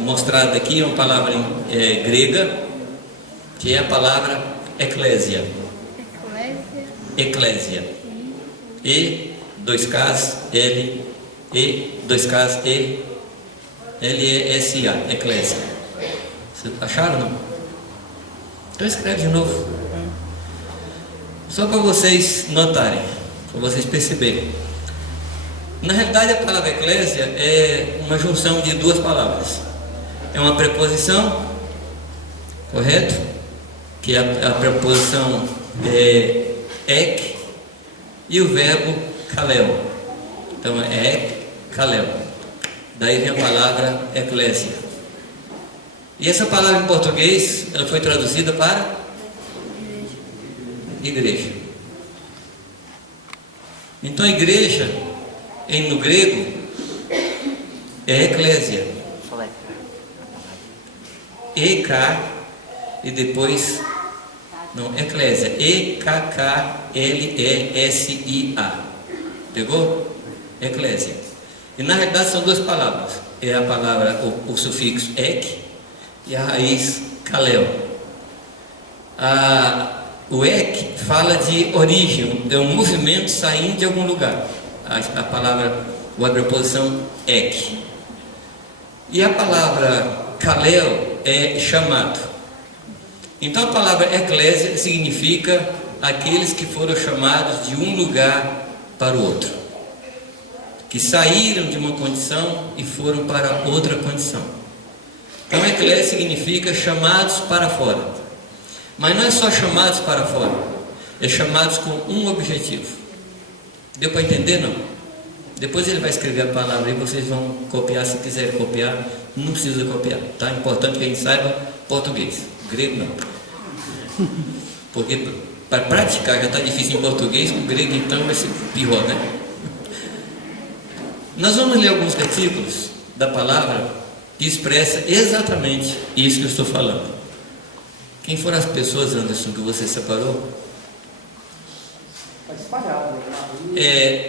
mostrada aqui é uma palavra grega, que é a palavra eclésia. Eclésia. E, dois Ks, L, E, dois Ks, E, L-E-S-A, eclésia. Vocês acharam, não? Então escreve de novo. Só para vocês notarem, para vocês perceberem. Na realidade, a palavra eclésia é uma junção de duas palavras. É uma preposição, correto? Que a preposição é ek, e o verbo kaleo. Então é ek, kaleo. Daí vem a palavra eclésia. E essa palavra em português, ela foi traduzida para igreja. Então a igreja, no grego, é eclésia. E-K e depois, não, eclésia, E-K-K-L-E-S-I-A. Pegou? Eclésia. E na realidade são duas palavras. É a palavra, o sufixo ek e a raiz kaleo. O ek fala de origem, é um movimento saindo de algum lugar. A palavra, ou a preposição ek. E a palavra kaleo é chamado. Então a palavra eclésia significa aqueles que foram chamados de um lugar para o outro, que saíram de uma condição e foram para outra condição. Então eclésia significa chamados para fora. Mas não é só chamados para fora, é chamados com um objetivo. Deu para entender, não? Depois ele vai escrever a palavra e vocês vão copiar, se quiserem copiar. Não precisa copiar, tá? É importante que a gente saiba português, grego não. Porque para praticar já está difícil em português, o grego então vai ser pior, né? Nós vamos ler alguns versículos da palavra que expressa exatamente isso que eu estou falando. Quem foram as pessoas, Anderson, que você separou?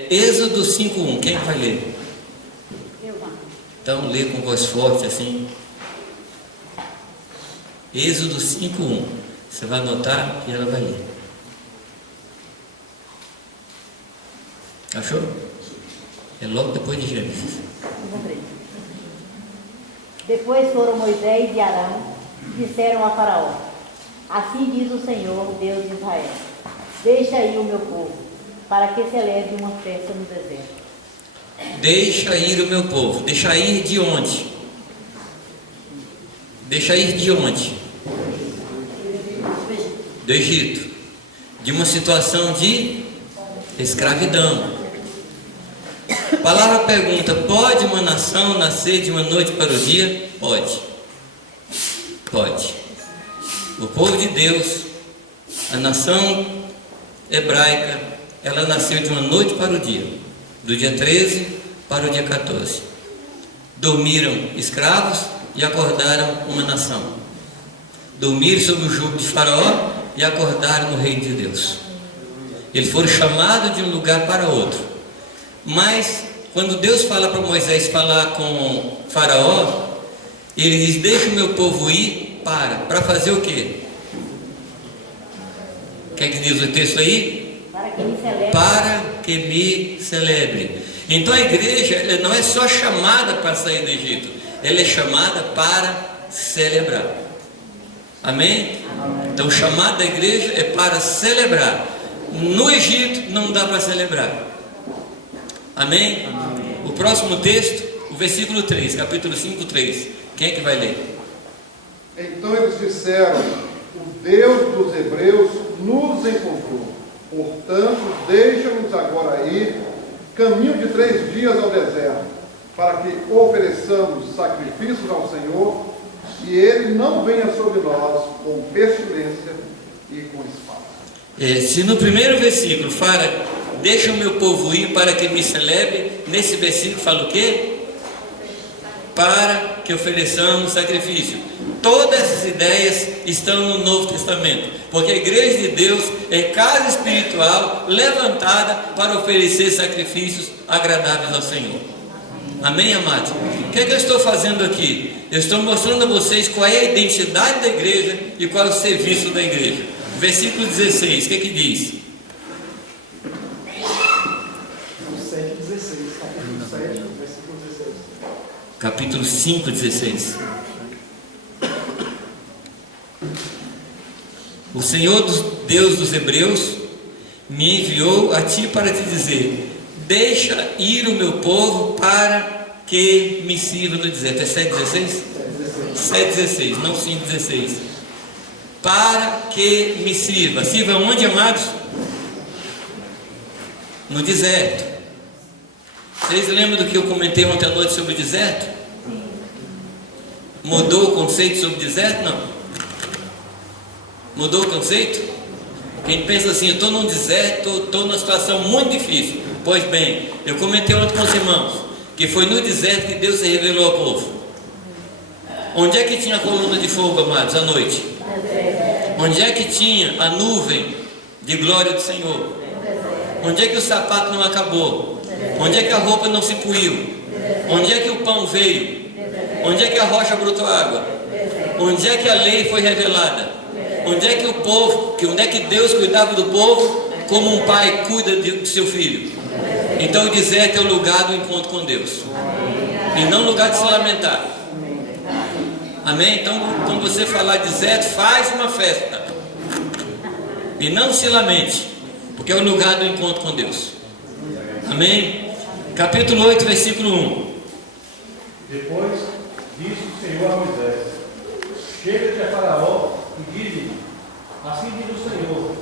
Êxodo 5:1, quem vai ler? Então lê com voz forte assim. Êxodo 5:1. Você vai anotar e ela vai ler. Achou? É logo depois de Gênesis. Depois foram Moisés e Arão e disseram a Faraó: assim diz o Senhor, Deus de Israel: deixa ir o meu povo, para que celebre uma festa no deserto. Deixa ir o meu povo. Deixa ir de onde? Deixa ir de onde? Do Egito. De uma situação de escravidão. A palavra pergunta: pode uma nação nascer de uma noite para o dia? Pode. Pode. O povo de Deus, a nação hebraica, ela nasceu de uma noite para o dia. Do dia 13 para o dia 14. Dormiram escravos e acordaram uma nação. Dormiram sob o jugo de Faraó e acordaram no reino de Deus. Eles foram chamados de um lugar para outro. Mas quando Deus fala para Moisés falar com Faraó, ele diz: deixa o meu povo ir para fazer o quê? O que é que diz o texto aí? Para que me celebre. Para que me celebre. Então a igreja não é só chamada para sair do Egito, ela é chamada para celebrar. Amém? Amém. Então o chamado da igreja é para celebrar. No Egito não dá para celebrar. Amém? Amém? O próximo texto, o versículo 3, capítulo 5, 3. Quem é que vai ler? Então eles disseram: o Deus dos hebreus nos encontrou. Portanto, deixa-nos agora ir, caminho de 3 dias ao deserto, para que ofereçamos sacrifícios ao Senhor, e Ele não venha sobre nós com pestilência e com espada. Se no primeiro versículo fala: deixa o meu povo ir para que me celebre, nesse versículo fala o quê? Para que ofereçamos sacrifício. Todas essas ideias estão no Novo Testamento, porque a igreja de Deus é casa espiritual levantada para oferecer sacrifícios agradáveis ao Senhor. Amém, amados? O que é que eu estou fazendo aqui? Eu estou mostrando a vocês qual é a identidade da igreja e qual é o serviço da igreja. Versículo 16, o que é que diz? 7:16, capítulo 7, versículo 16. Capítulo 5, 16. O Senhor Deus dos Hebreus me enviou a ti para te dizer: deixa ir o meu povo para que me sirva no deserto. É 7,16? 7,16, não 5,16. Para que me sirva. Sirva onde, amados? No deserto. Vocês lembram do que eu comentei ontem à noite sobre o deserto? Mudou o conceito sobre o deserto? Não. Mudou o conceito? Quem pensa assim, eu estou num deserto, estou numa situação muito difícil. Pois bem, eu comentei ontem com os irmãos que foi no deserto que Deus se revelou ao povo. Onde é que tinha a coluna de fogo, amados, à noite? Onde é que tinha a nuvem de glória do Senhor? Onde é que o sapato não acabou? Onde é que a roupa não se puiu? Onde é que o pão veio? Onde é que a rocha brotou água? Onde é que a lei foi revelada? Onde é que o povo, onde é que Deus cuidava do povo como um pai cuida do seu filho? Então o deserto é o lugar do encontro com Deus, e não lugar de se lamentar. Amém? Então quando você falar deserto, faz uma festa e não se lamente, porque é o lugar do encontro com Deus. Amém? Capítulo 8, versículo 1. Depois disse o Senhor a Moisés: chega-te a Faraó e diz-lhe: assim diz o Senhor,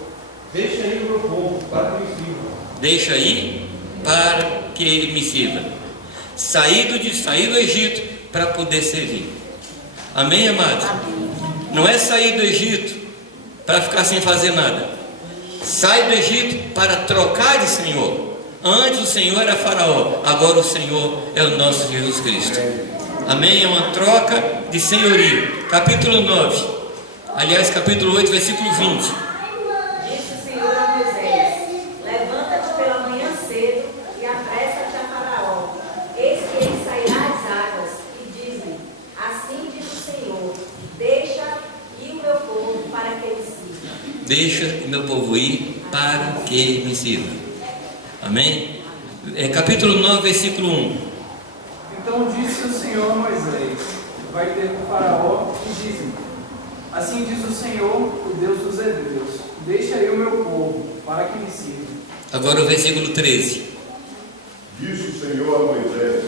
deixa ir o meu povo para que me sirva. Deixa ir para que ele me sirva. Sair do Egito para poder servir. Amém, amados? Não é sair do Egito para ficar sem fazer nada. Sai do Egito para trocar de Senhor. Antes o Senhor era Faraó, agora o Senhor é o nosso Jesus Cristo. Amém? É uma troca de senhorio. Capítulo 9. Aliás, capítulo 8, versículo 20. Disse o Senhor a Moisés: levanta-te pela manhã cedo e apressa-te a Faraó. Eis que ele sairá às águas, e diz-lhe: assim diz o Senhor, deixa ir o meu povo para que ele sirva. Deixa o meu povo ir para que me sirva. Amém? Capítulo 9, versículo 1. Então disse o Senhor a Moisés: vai ter com Faraó e diz-lhe: assim diz o Senhor, o Deus dos Hebreus, deixa aí o meu povo, para que me sirva. Agora o versículo 13. Disse o Senhor a Moisés: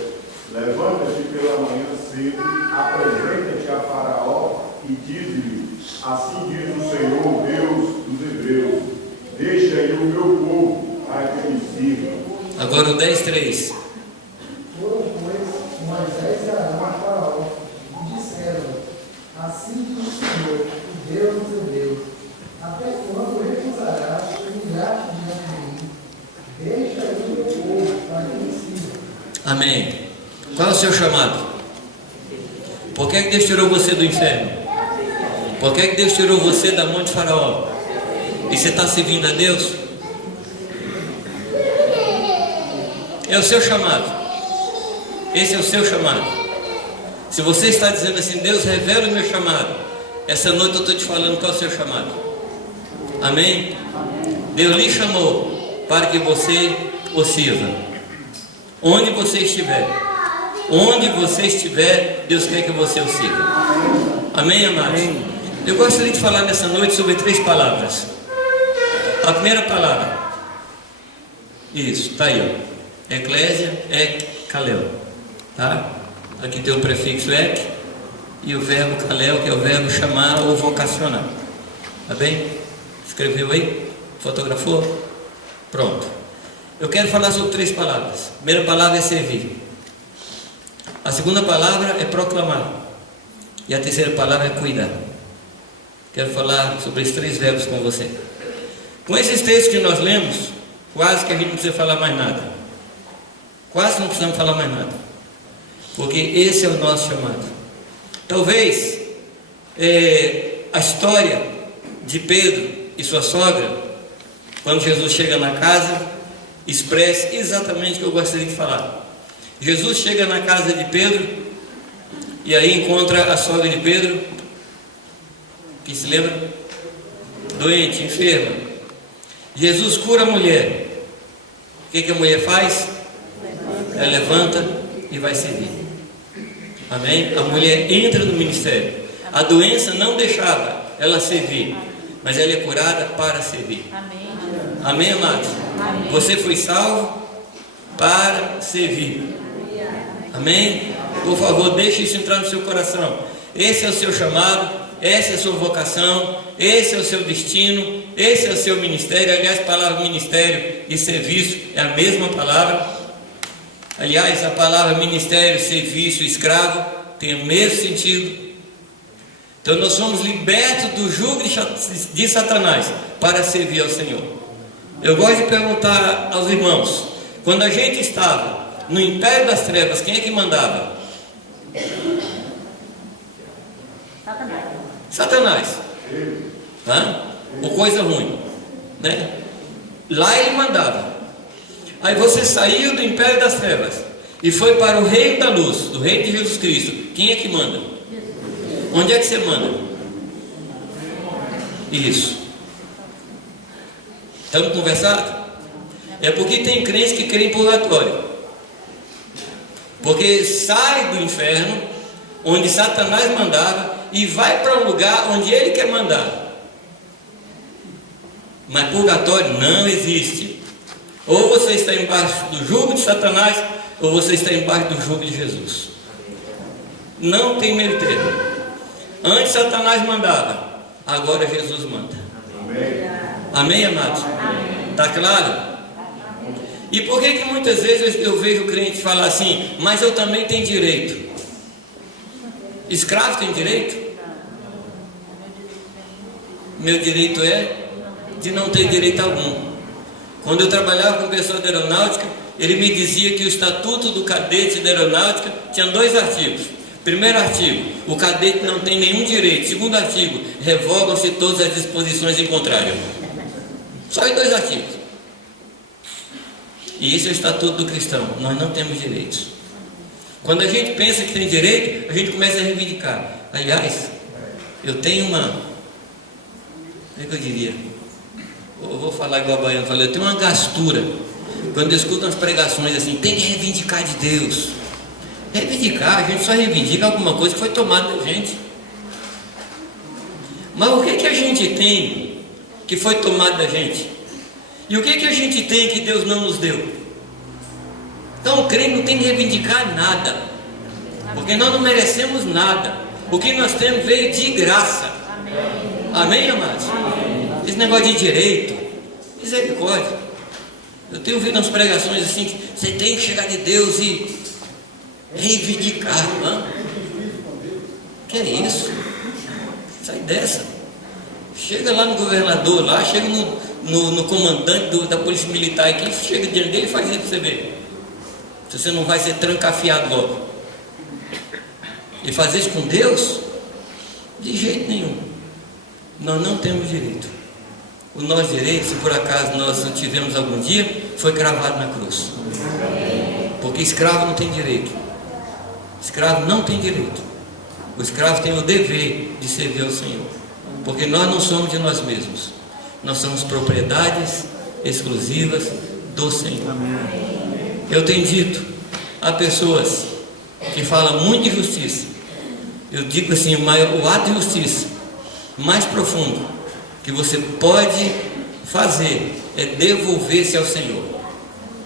levanta-te pela manhã cedo, apresenta-te a Faraó e diz-lhe: assim diz o Senhor, Deus dos Hebreus, deixa aí o meu povo, para que me sirva. Agora o 10:3. Foram, pois, Moisés e Arão a Faraó e disseram: assim diz o Senhor, o Deus dos Hebreus, até quando recusarás humilhar-te diante de mim? Deixa aí o meu povo para que me sirva. Amém. Qual é o seu chamado? Por que Deus tirou você do inferno? Por que Deus tirou você da mão de Faraó? E você está servindo a Deus? É o seu chamado. Esse é o seu chamado. Se você está dizendo assim: Deus, revela o meu chamado, essa noite eu estou te falando qual é o seu chamado. Amém? Deus lhe chamou para que você o sirva. Onde você estiver, Deus quer que você o sirva. Amém, amados? Eu gostaria de falar nessa noite sobre 3 palavras. A primeira palavra, isso, está aí, ó. Eclésia, kaleo, tá? Aqui tem o prefixo ek e o verbo kaleo, que é o verbo chamar ou vocacionar. Tá bem? Escreveu aí? Fotografou? Pronto. Eu quero falar sobre 3 palavras. A primeira palavra é servir. A segunda palavra é proclamar. E a terceira palavra é cuidar. Quero falar sobre esses 3 verbos com você. Com esses textos que nós lemos, quase que a gente não precisa falar mais nada. Quase não precisamos falar mais nada, porque esse é o nosso chamado. Talvez a história de Pedro e sua sogra, quando Jesus chega na casa, expresse exatamente o que eu gostaria de falar. Jesus chega na casa de Pedro e aí encontra a sogra de Pedro, que se lembra? Doente, enferma. Jesus cura a mulher. O que a mulher faz? Ela levanta e vai servir. Amém? A mulher entra no ministério. A doença não deixava ela servir, mas ela é curada para servir. Amém, amados? Você foi salvo para servir. Amém? Por favor, deixe isso entrar no seu coração. Esse é o seu chamado, essa é a sua vocação, esse é o seu destino, esse é o seu ministério. Aliás, a palavra ministério e serviço é a mesma palavra. Aliás, a palavra ministério, serviço, escravo tem o mesmo sentido. Então nós somos libertos do jugo de Satanás para servir ao Senhor. Eu gosto de perguntar aos irmãos, quando a gente estava no império das trevas, quem é que mandava? Satanás. Ou coisa ruim, né? Lá ele mandava. Aí você saiu do império das trevas e foi para o reino da luz, do reino de Jesus Cristo. Quem é que manda? Onde é que você manda? Isso. Estamos conversados? É porque tem crentes que creem em purgatório. Porque sai do inferno, onde Satanás mandava, e vai para um lugar onde ele quer mandar. Mas purgatório não existe. Ou você está embaixo do jugo de Satanás, ou você está embaixo do jugo de Jesus. Não tem meio termo. Antes Satanás mandava, agora Jesus manda. Amém, amém, amados? Está claro? E por que muitas vezes eu vejo o crente falar assim, mas eu também tenho direito? Escravo tem direito? Meu direito é de não ter direito algum. Quando eu trabalhava com pessoal da aeronáutica, ele me dizia que o estatuto do cadete da aeronáutica tinha 2 artigos. Primeiro artigo, o cadete não tem nenhum direito. Segundo artigo, revogam-se todas as disposições em contrário. Só em 2 artigos. E esse é o estatuto do cristão. Nós não temos direitos. Quando a gente pensa que tem direito, a gente começa a reivindicar. Aliás, eu tenho uma... Como é que eu diria? Eu vou falar igual a baiano falou. Eu tenho uma gastura. Quando eu escuto umas pregações assim, tem que reivindicar de Deus. Reivindicar, a gente só reivindica alguma coisa que foi tomada da gente. Mas o que a gente tem que foi tomado da gente? E o que a gente tem que Deus não nos deu? Então o crente não tem que reivindicar nada, porque nós não merecemos nada. O que nós temos veio de graça. Amém, amados? Esse negócio de direito, misericórdia. Eu tenho ouvido umas pregações assim, que você tem que chegar de Deus e reivindicar. Que é isso? Sai dessa. Chega lá no governador, lá, chega no comandante da polícia militar, e quem chega diante dele faz isso para você ver. Se você não vai ser trancafiado logo. E fazer isso com Deus? De jeito nenhum. Nós não temos direito. O nosso direito, se por acaso nós o tivemos algum dia, foi cravado na cruz. Porque escravo não tem direito. Escravo não tem direito. O escravo tem o dever de servir ao Senhor. Porque nós não somos de nós mesmos. Nós somos propriedades exclusivas do Senhor. Eu tenho dito a pessoas que falam muito de justiça. Eu digo assim, o ato de justiça mais profundo que você pode fazer é devolver-se ao Senhor.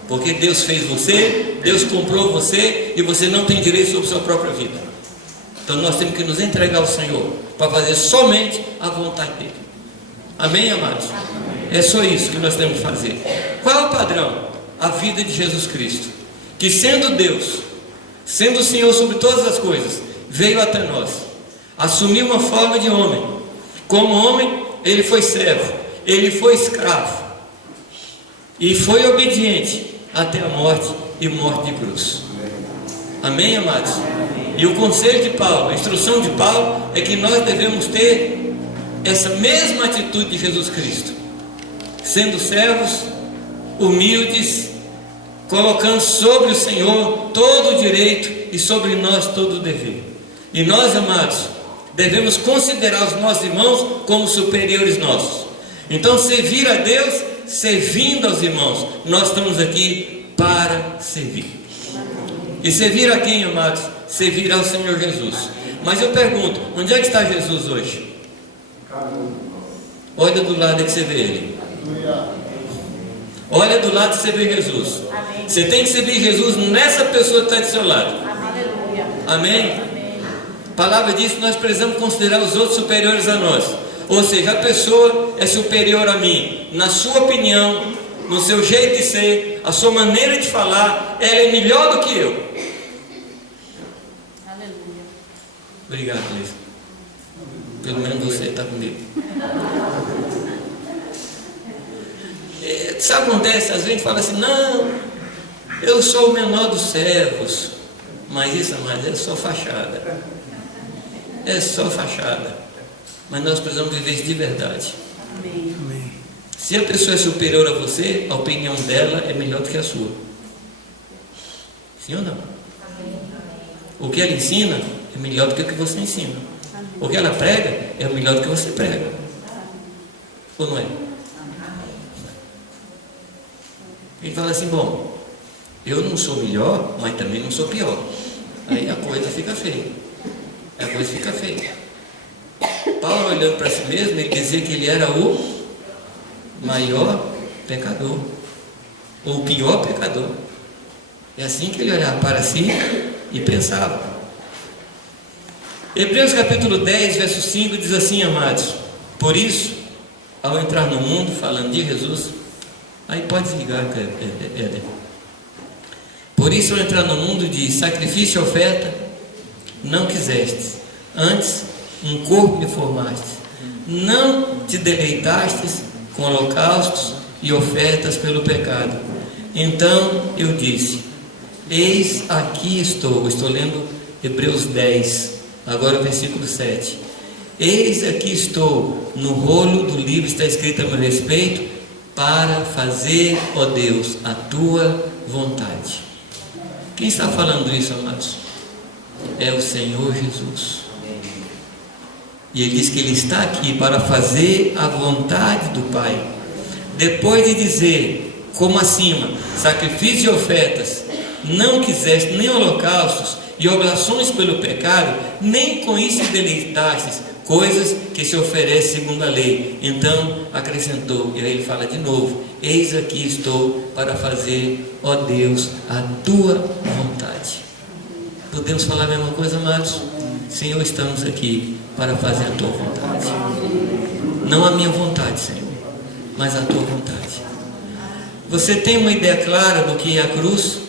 Porque Deus fez você, Deus comprou você, e você não tem direito sobre sua própria vida. Então nós temos que nos entregar ao Senhor para fazer somente a vontade dele. Amém, amados? É só isso que nós temos que fazer. Qual é o padrão? A vida de Jesus Cristo, que sendo Deus, sendo o Senhor sobre todas as coisas, veio até nós, assumiu uma forma de homem. Como homem, ele foi servo, ele foi escravo e foi obediente até a morte, e morte de cruz. Amém, amados? E o conselho de Paulo, a instrução de Paulo é que nós devemos ter essa mesma atitude de Jesus Cristo, sendo servos, humildes, colocando sobre o Senhor todo o direito e sobre nós todo o dever. E nós, amados, devemos considerar os nossos irmãos como superiores nossos. Então, servir a Deus, servindo aos irmãos. Nós estamos aqui para servir. E servir a quem, amados? Servir ao Senhor Jesus. Mas eu pergunto, onde é que está Jesus hoje? Olha do lado que você vê Ele. Olha do lado que você vê Jesus. Amém. Você tem que servir Jesus nessa pessoa que está do seu lado. Aleluia. Amém? Amém. A palavra diz que nós precisamos considerar os outros superiores a nós. Ou seja, a pessoa é superior a mim, na sua opinião, no seu jeito de ser, a sua maneira de falar, ela é melhor do que eu. Aleluia. Obrigado, Liz. Pelo menos você está comigo. Sabe o que acontece? Às vezes a gente fala assim, não, eu sou o menor dos servos. Mas isso, amados, é só fachada. É só fachada. Mas nós precisamos viver isso de verdade. Amém. Se a pessoa é superior a você, a opinião dela é melhor do que a sua. Sim ou não? O que ela ensina é melhor do que o que você ensina. O que ela prega é melhor do que você prega. Ou não é? Ele fala assim, bom, eu não sou melhor, mas também não sou pior. Aí a coisa fica feia. A coisa fica feia. Paulo, olhando para si mesmo, ele dizia que ele era o maior pecador, ou o pior pecador. É assim que ele olhava para si e pensava. Hebreus capítulo 10, verso 5 diz assim, amados: por isso, ao entrar no mundo, falando de Jesus, aí pode desligar, Éder. Por isso, ao entrar no mundo de sacrifício e oferta, não quisestes, antes um corpo me formaste, não te deleitastes com holocaustos e ofertas pelo pecado. Então eu disse, eis aqui estou lendo Hebreus 10, agora o versículo 7, eis aqui estou, no rolo do livro está escrito a meu respeito, para fazer, ó Deus, a tua vontade. Quem está falando isso, amados? É o Senhor Jesus. E ele diz que ele está aqui para fazer a vontade do Pai. Depois de dizer, como acima, sacrifícios e ofertas, não quiseste nem holocaustos e oblações pelo pecado, nem com isso deleitastes, coisas que se oferecem segundo a lei. Então acrescentou, e aí ele fala de novo, eis aqui estou para fazer, ó Deus, a tua vontade. Podemos falar a mesma coisa, amados? Senhor, estamos aqui para fazer a tua vontade. Não a minha vontade, Senhor, mas a tua vontade. Você tem uma ideia clara do que é a cruz?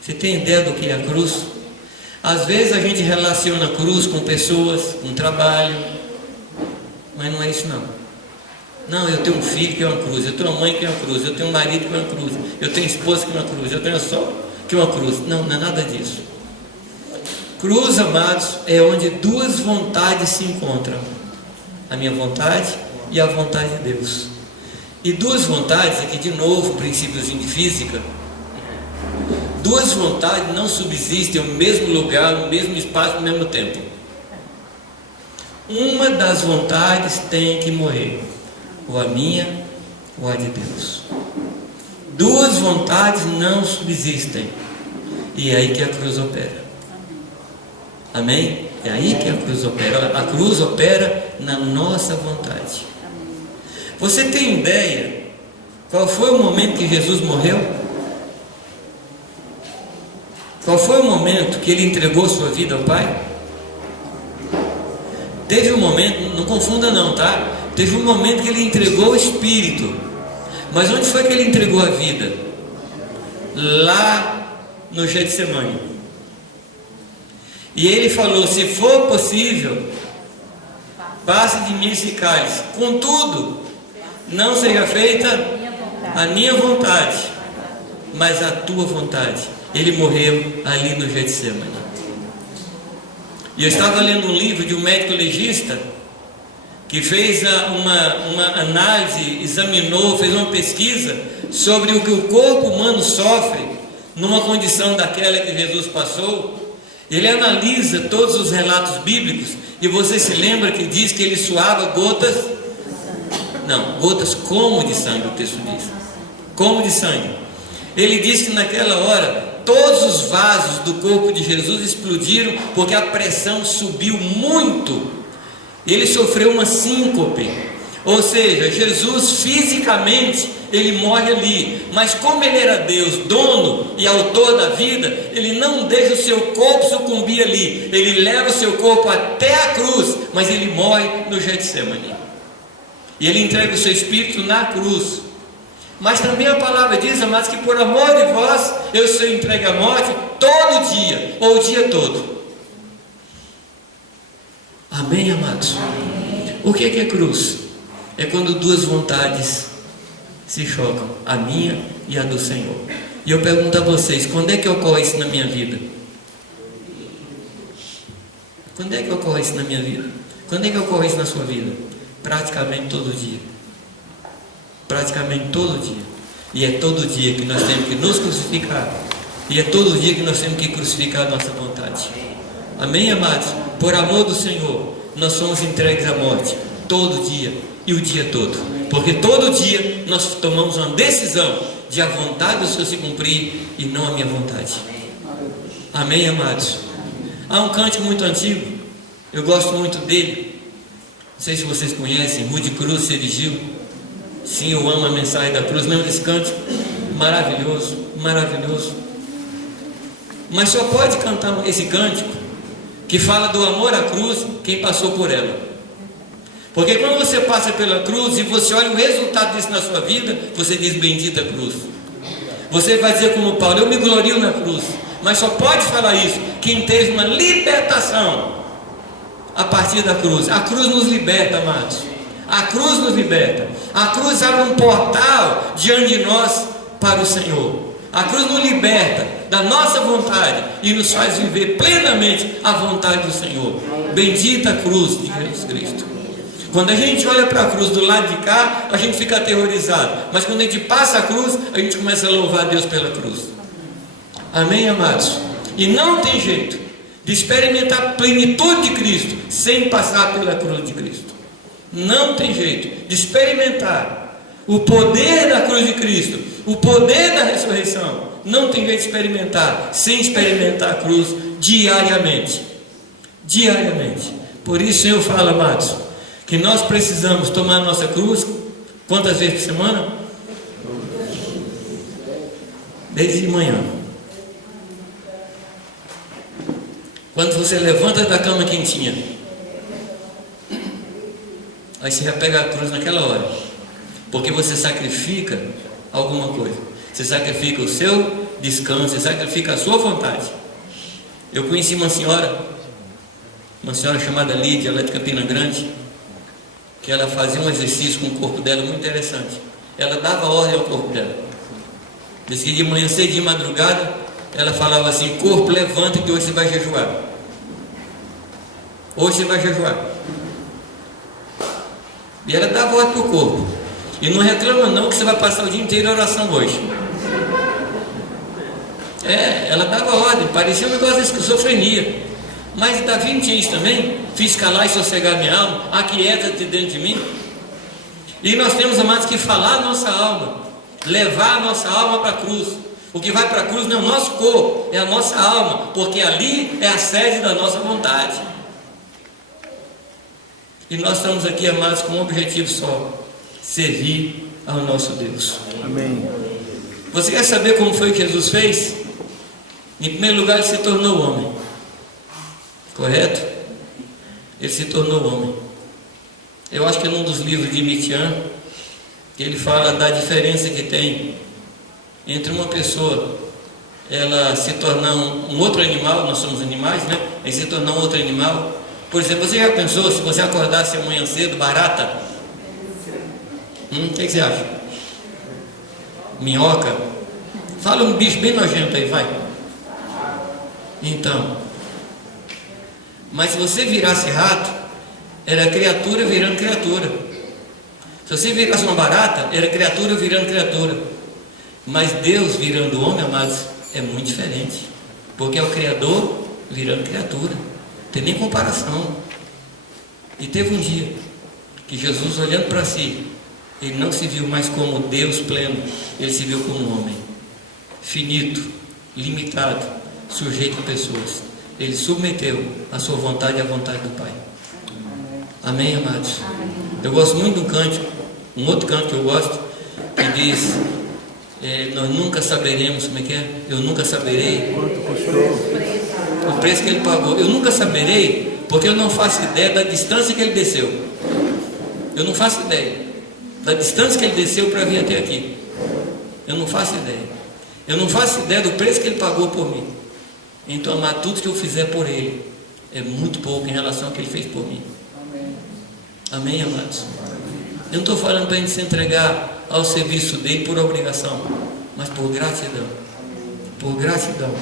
Você tem ideia do que é a cruz? Às vezes a gente relaciona a cruz com pessoas, com trabalho, mas não é isso não. Não, eu tenho um filho que é uma cruz, eu tenho uma mãe que é uma cruz, eu tenho um marido que é uma cruz, eu tenho esposa que é uma cruz, eu tenho só que é uma cruz. Não, não é nada disso. Cruz, amados, é onde duas vontades se encontram. A minha vontade e a vontade de Deus. E duas vontades, aqui de novo, princípiozinho de física. Duas vontades não subsistem no mesmo lugar, no mesmo espaço, no mesmo tempo. Uma das vontades tem que morrer, ou a minha, ou a de Deus. Duas vontades não subsistem. E é aí que a cruz opera. Amém? É aí que a cruz opera. A cruz opera na nossa vontade. Você tem ideia qual foi o momento que Jesus morreu? Qual foi o momento que ele entregou sua vida ao Pai? Teve um momento, não confunda não, tá? Teve um momento que ele entregou o Espírito. Mas onde foi que ele entregou a vida? Lá no Getsemane. E ele falou, se for possível, passe de mim esse cálice. Contudo, não seja feita a minha vontade, mas a tua vontade. Ele morreu ali no Getsemane. E eu estava lendo um livro de um médico legista, que fez uma análise, examinou, fez uma pesquisa sobre o que o corpo humano sofre numa condição daquela que Jesus passou. Ele analisa todos os relatos bíblicos e você se lembra que diz que ele suava gotas como de sangue, o texto diz, como de sangue. Ele diz que naquela hora todos os vasos do corpo de Jesus explodiram porque a pressão subiu muito. Ele sofreu uma síncope, ou seja, Jesus fisicamente ele morre ali, mas como ele era Deus, dono e autor da vida, ele não deixa o seu corpo sucumbir ali, ele leva o seu corpo até a cruz, mas ele morre no Getsemane, e ele entrega o seu espírito na cruz. Mas também a palavra diz, amados, que por amor de vós eu sou entregue à morte todo dia, ou o dia todo. Amém, amados? O que é cruz? É quando duas vontades se chocam, a minha e a do Senhor. E eu pergunto a vocês, quando é que ocorre isso na minha vida? Quando é que ocorre isso na minha vida? Quando é que ocorre isso na sua vida? Praticamente todo dia. Praticamente todo dia. E é todo dia que nós temos que nos crucificar. E é todo dia que nós temos que crucificar a nossa vontade. Amém, amados? Por amor do Senhor, nós somos entregues à morte todo dia e o dia todo, porque todo dia nós tomamos uma decisão de a vontade do Senhor se cumprir e não a minha vontade. Amém, amados? Há um cântico muito antigo, eu gosto muito dele, não sei se vocês conhecem, Rude Cruz se dirigiu. Sim, eu amo a mensagem da cruz. Lembra desse cântico? Maravilhoso, maravilhoso. Mas só pode cantar esse cântico que fala do amor à cruz quem passou por ela. Porque quando você passa pela cruz e você olha o resultado disso na sua vida, você diz bendita cruz. Você vai dizer como Paulo, eu me glorio na cruz. Mas só pode falar isso quem teve uma libertação a partir da cruz. A cruz nos liberta, amados. A cruz nos liberta. A cruz abre um portal diante de nós para o Senhor. A cruz nos liberta da nossa vontade e nos faz viver plenamente a vontade do Senhor. Bendita a cruz de Jesus Cristo. Quando a gente olha para a cruz do lado de cá, a gente fica aterrorizado. Mas quando a gente passa a cruz, a gente começa a louvar a Deus pela cruz. Amém, amados? E não tem jeito de experimentar a plenitude de Cristo sem passar pela cruz de Cristo. Não tem jeito de experimentar o poder da cruz de Cristo, o poder da ressurreição. Não tem jeito de experimentar sem experimentar a cruz diariamente. Diariamente. Por isso eu falo, amados, que nós precisamos tomar a nossa cruz quantas vezes por semana? Desde de manhã. Quando você levanta da cama quentinha, aí você já pega a cruz naquela hora, porque você sacrifica alguma coisa. Você sacrifica o seu descanso, você sacrifica a sua vontade. Eu conheci uma senhora chamada Lídia, ela é de Campina Grande, que ela fazia um exercício com o corpo dela muito interessante. Ela dava ordem ao corpo dela. Diz que de manhã cedo, de madrugada, ela falava assim: corpo, levanta que hoje você vai jejuar. Hoje você vai jejuar. E ela dava ordem para o corpo. E não reclama não que você vai passar o dia inteiro em oração hoje. Ela dava ordem, parecia um negócio de esquizofrenia. Mas Davi tinha isso também: fiz calar e sossegar minha alma, aquieta-te dentro de mim. E nós temos, amados, que falar a nossa alma, levar a nossa alma para a cruz. O que vai para a cruz não é o nosso corpo, é a nossa alma, porque ali é a sede da nossa vontade. E nós estamos aqui, amados, com um objetivo só: servir ao nosso Deus. Amém. Você quer saber como foi que Jesus fez? Em primeiro lugar, ele se tornou homem. Correto? Ele se tornou homem. Eu acho que num dos livros de Mitian, ele fala da diferença que tem entre uma pessoa, ela se tornar um outro animal. Nós somos animais, né? Ele se tornar um outro animal. Por exemplo, você já pensou se você acordasse amanhã cedo, barata? O que você acha? Minhoca? Fala um bicho bem nojento aí, vai. Então, mas se você virasse rato, era criatura virando criatura. Se você virasse uma barata, era criatura virando criatura. Mas Deus virando homem, amados, é muito diferente. Porque é o Criador virando criatura. Não tem nem comparação. E teve um dia que Jesus, olhando para si, ele não se viu mais como Deus pleno, ele se viu como um homem finito, limitado, sujeito a pessoas. Ele submeteu a sua vontade à vontade do Pai. Amém, amados? Eu gosto muito de um cântico, um outro canto que eu gosto, que diz, nós nunca saberemos, como é que é? Eu nunca saberei o preço que ele pagou. Eu nunca saberei, porque eu não faço ideia da distância que ele desceu. Eu não faço ideia da distância que ele desceu para vir até aqui. Eu não faço ideia. Eu não faço ideia do preço que ele pagou por mim. Então, amar, tudo que eu fizer por ele é muito pouco em relação ao que ele fez por mim. Amém, amados? Eu não estou falando para a gente se entregar ao serviço dele por obrigação, mas por gratidão. Por gratidão.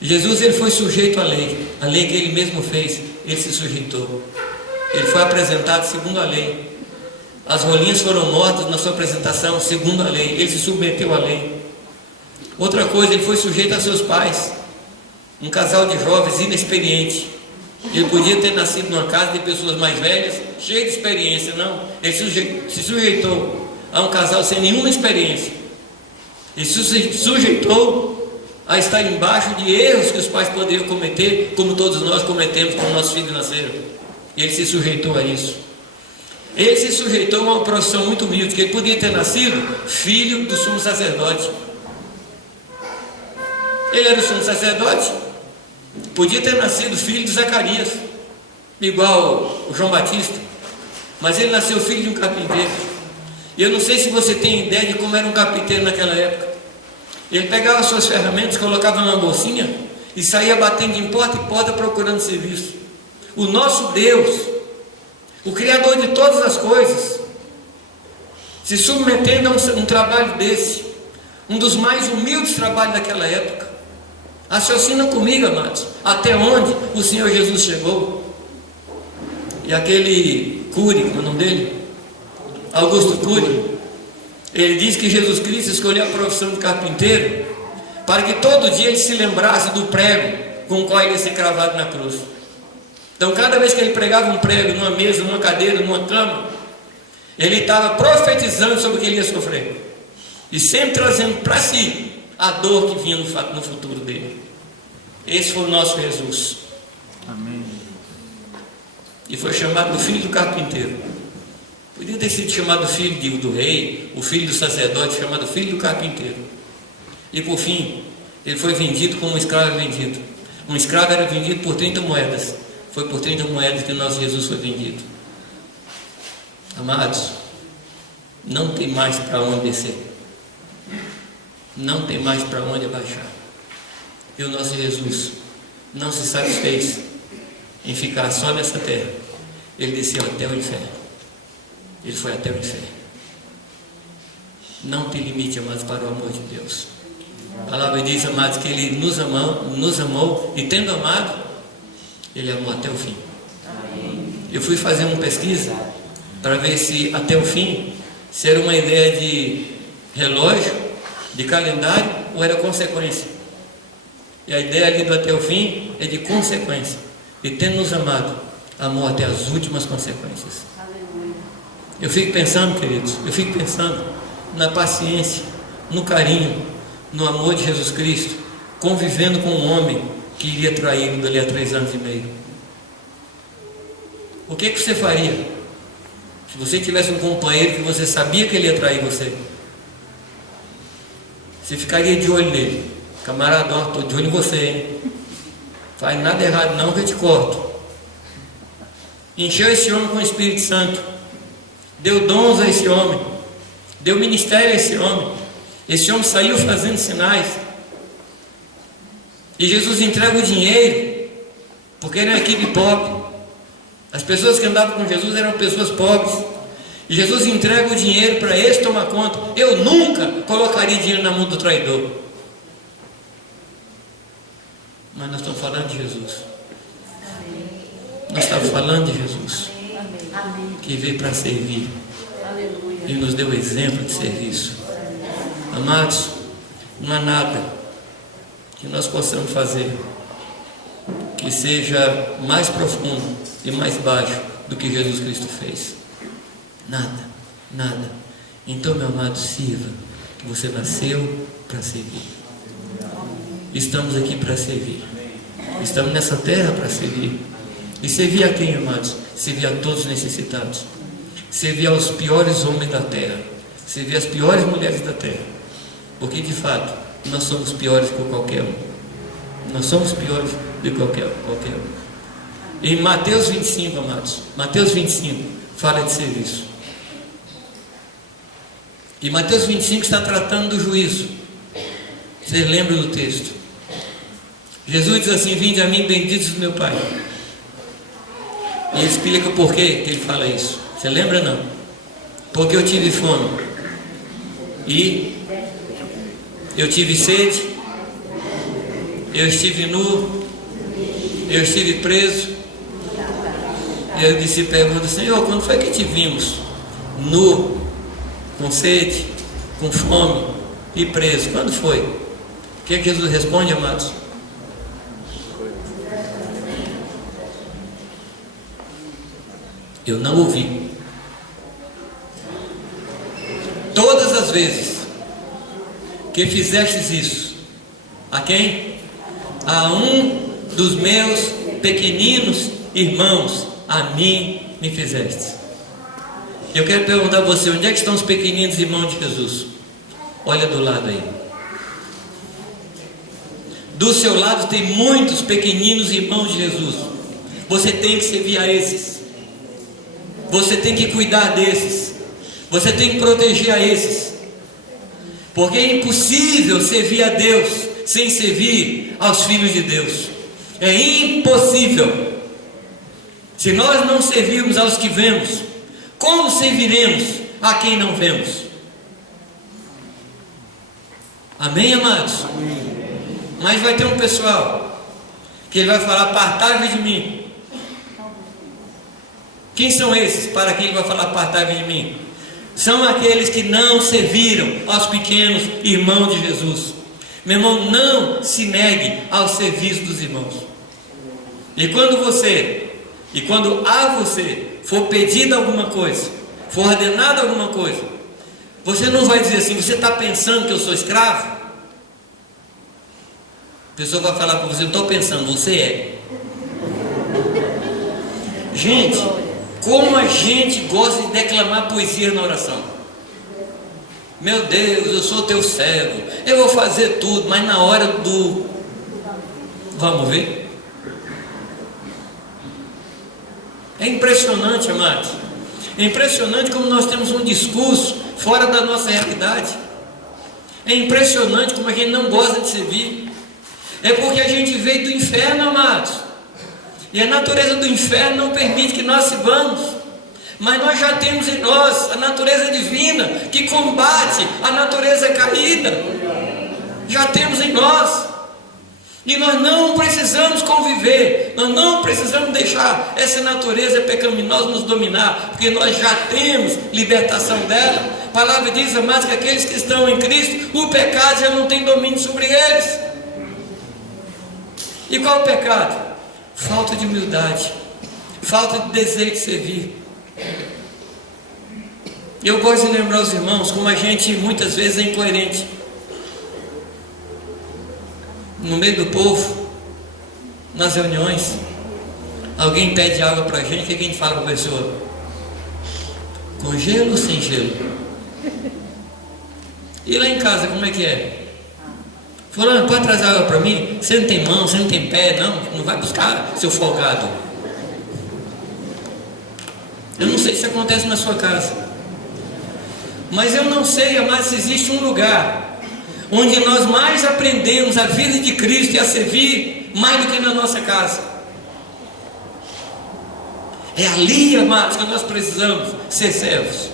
Jesus, ele foi sujeito à lei que ele mesmo fez, ele se sujeitou. Ele foi apresentado segundo a lei. As rolinhas foram mortas na sua apresentação segundo a lei. Ele se submeteu à lei. Outra coisa, ele foi sujeito a seus pais. Um casal de jovens inexperientes. Ele podia ter nascido numa casa de pessoas mais velhas, cheias de experiência. Não, ele se sujeitou a um casal sem nenhuma experiência. Ele se sujeitou a estar embaixo de erros que os pais poderiam cometer, como todos nós cometemos quando nossos filhos nasceram. Ele se sujeitou a isso. Ele se sujeitou a uma profissão muito humilde, que ele podia ter nascido filho do sumo sacerdote. Ele era o sumo sacerdote, podia ter nascido filho de Zacarias, igual o João Batista, mas ele nasceu filho de um carpinteiro. E eu não sei se você tem ideia de como era um carpinteiro naquela época. Ele pegava suas ferramentas, colocava numa bolsinha e saía batendo de porta em porta procurando serviço. O nosso Deus, o Criador de todas as coisas, se submetendo a um trabalho desse, um dos mais humildes trabalhos daquela época. Raciocina comigo, amados, até onde o Senhor Jesus chegou. E aquele Cury, como é o nome dele? Augusto Cury, ele diz que Jesus Cristo escolheu a profissão de carpinteiro para que todo dia ele se lembrasse do prego com o qual ele ia ser cravado na cruz. Então, cada vez que ele pregava um prego numa mesa, numa cadeira, numa cama, ele estava profetizando sobre o que ele ia sofrer e sempre trazendo para si a dor que vinha no futuro dele. Esse foi o nosso Jesus. Amém. E foi chamado do filho do carpinteiro. Podia ter sido chamado filho do rei, o filho do sacerdote, chamado filho do carpinteiro. E por fim, ele foi vendido como um escravo vendido. Um escravo era vendido por 30 moedas. Foi por 30 moedas que o nosso Jesus foi vendido. Amados, não tem mais para onde descer. Não tem mais para onde abaixar. E o nosso Jesus não se satisfez em ficar só nessa terra. Ele desceu até o inferno. Ele foi até o inferno. Não tem limite, amados, para o amor de Deus. A palavra diz, amados, que Ele nos amou e tendo amado, Ele amou até o fim. Eu fui fazer uma pesquisa para ver se até o fim, se era uma ideia de relógio, de calendário, ou era consequência. E a ideia ali do até o fim é de consequência. E tendo nos amado, amou até as últimas consequências. Eu fico pensando, queridos, na paciência, no carinho, no amor de Jesus Cristo, convivendo com um homem que iria traí-lo dali a 3 anos e meio. O que você faria se você tivesse um companheiro que você sabia que ele ia trair você? Você ficaria de olho nele. Camarada, estou de olho em você, hein? Faz nada errado não que eu te corto. Encheu esse homem com o Espírito Santo, deu dons a esse homem, deu ministério a esse homem saiu fazendo sinais, e Jesus entrega o dinheiro, porque era uma equipe pobre. As pessoas que andavam com Jesus eram pessoas pobres, e Jesus entrega o dinheiro para esse tomar conta. Eu nunca colocaria dinheiro na mão do traidor. Mas nós estamos falando de Jesus. Nós estamos falando de Jesus, Amém. que veio para servir Aleluia. e nos deu exemplo de serviço. Amados, não há nada que nós possamos fazer que seja mais profundo e mais baixo do que Jesus Cristo fez. Nada, nada. Então, meu amado, sirva, que você nasceu para servir. Estamos aqui para servir. Estamos nessa terra para servir. E servir a quem, amados? Servir a todos os necessitados. Servir aos piores homens da terra. Servir às piores mulheres da terra. Porque, de fato, nós somos piores que qualquer um. Nós somos piores do que qualquer um. Em Mateus 25, amados, Mateus 25 fala de serviço. E Mateus 25 está tratando do juízo. Vocês lembram do texto? Jesus diz assim: vinde a mim, benditos do meu Pai. E ele explica por que ele fala isso. Você lembra, não? Porque eu tive fome e eu tive sede, eu estive nu, eu estive preso. E aí o discípulo pergunta: Senhor, quando foi que te vimos nu, com sede, com fome e preso? Quando foi? O que Jesus responde, amados? Eu não ouvi. Todas as vezes que fizestes isso, a quem? A um dos meus pequeninos irmãos, a mim me fizestes. Eu quero perguntar a você: onde é que estão os pequeninos irmãos de Jesus? Olha do lado aí. Do seu lado tem muitos pequeninos irmãos de Jesus. Você tem que servir a esses. Você tem que cuidar desses. Você tem que proteger a esses. Porque é impossível servir a Deus sem servir aos filhos de Deus. É impossível. Se nós não servirmos aos que vemos, como serviremos a quem não vemos? Amém, amados? Amém. Mas vai ter um pessoal que ele vai falar: apartai-vos de mim. Quem são esses para quem ele vai falar: apartai-vos de mim? São aqueles que não serviram aos pequenos irmãos de Jesus. Meu irmão, não se negue ao serviço dos irmãos. E quando a você for pedida alguma coisa, for ordenada alguma coisa, você não vai dizer assim: você está pensando que eu sou escravo? A pessoa vai falar para você: eu estou pensando, você é. Gente, como a gente gosta de declamar poesia na oração. Meu Deus, eu sou teu servo, eu vou fazer tudo, mas na hora do vamos ver. É impressionante, amados. É impressionante como nós temos um discurso fora da nossa realidade. É impressionante como a gente não gosta de servir. É porque a gente veio do inferno, amados. E a natureza do inferno não permite que nós sirvamos. Mas nós já temos em nós a natureza divina que combate a natureza caída. Já temos em nós. E nós não precisamos conviver, nós não precisamos deixar essa natureza pecaminosa nos dominar, porque nós já temos libertação dela. A palavra diz, amados, que aqueles que estão em Cristo, o pecado já não tem domínio sobre eles. E qual o pecado? Falta de humildade, falta de desejo de servir. Eu gosto de lembrar os irmãos como a gente muitas vezes é incoerente. No meio do povo, nas reuniões, alguém pede água para a gente, o que a gente fala para a pessoa? Com gelo ou sem gelo? E lá em casa, como é que é? Fulano, pode trazer água para mim? Você não tem mão, você não tem pé, não vai buscar, seu folgado. Eu não sei se acontece na sua casa, mas eu não sei, mas se existe um lugar onde nós mais aprendemos a vida de Cristo e a servir mais do que na nossa casa. É ali, amados, que nós precisamos ser servos.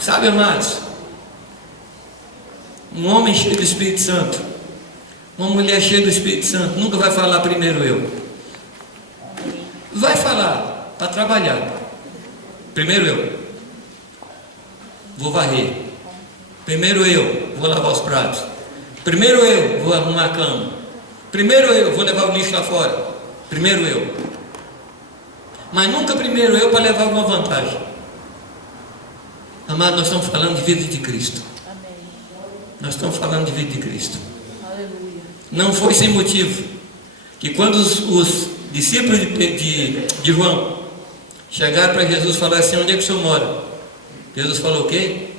Sabe, amados, um homem cheio do Espírito Santo, uma mulher cheia do Espírito Santo, nunca vai falar primeiro eu. Vai falar para trabalhar. Primeiro eu vou varrer. Primeiro eu vou lavar os pratos. Primeiro eu vou arrumar a cama. Primeiro eu vou levar o lixo lá fora. Primeiro eu. Mas nunca primeiro eu para levar alguma vantagem. Amado, nós estamos falando de vida de Cristo. Nós estamos falando de vida de Cristo. Não foi sem motivo que quando os discípulos de João chegaram para Jesus e falaram assim: onde é que o senhor mora? Jesus falou o quê?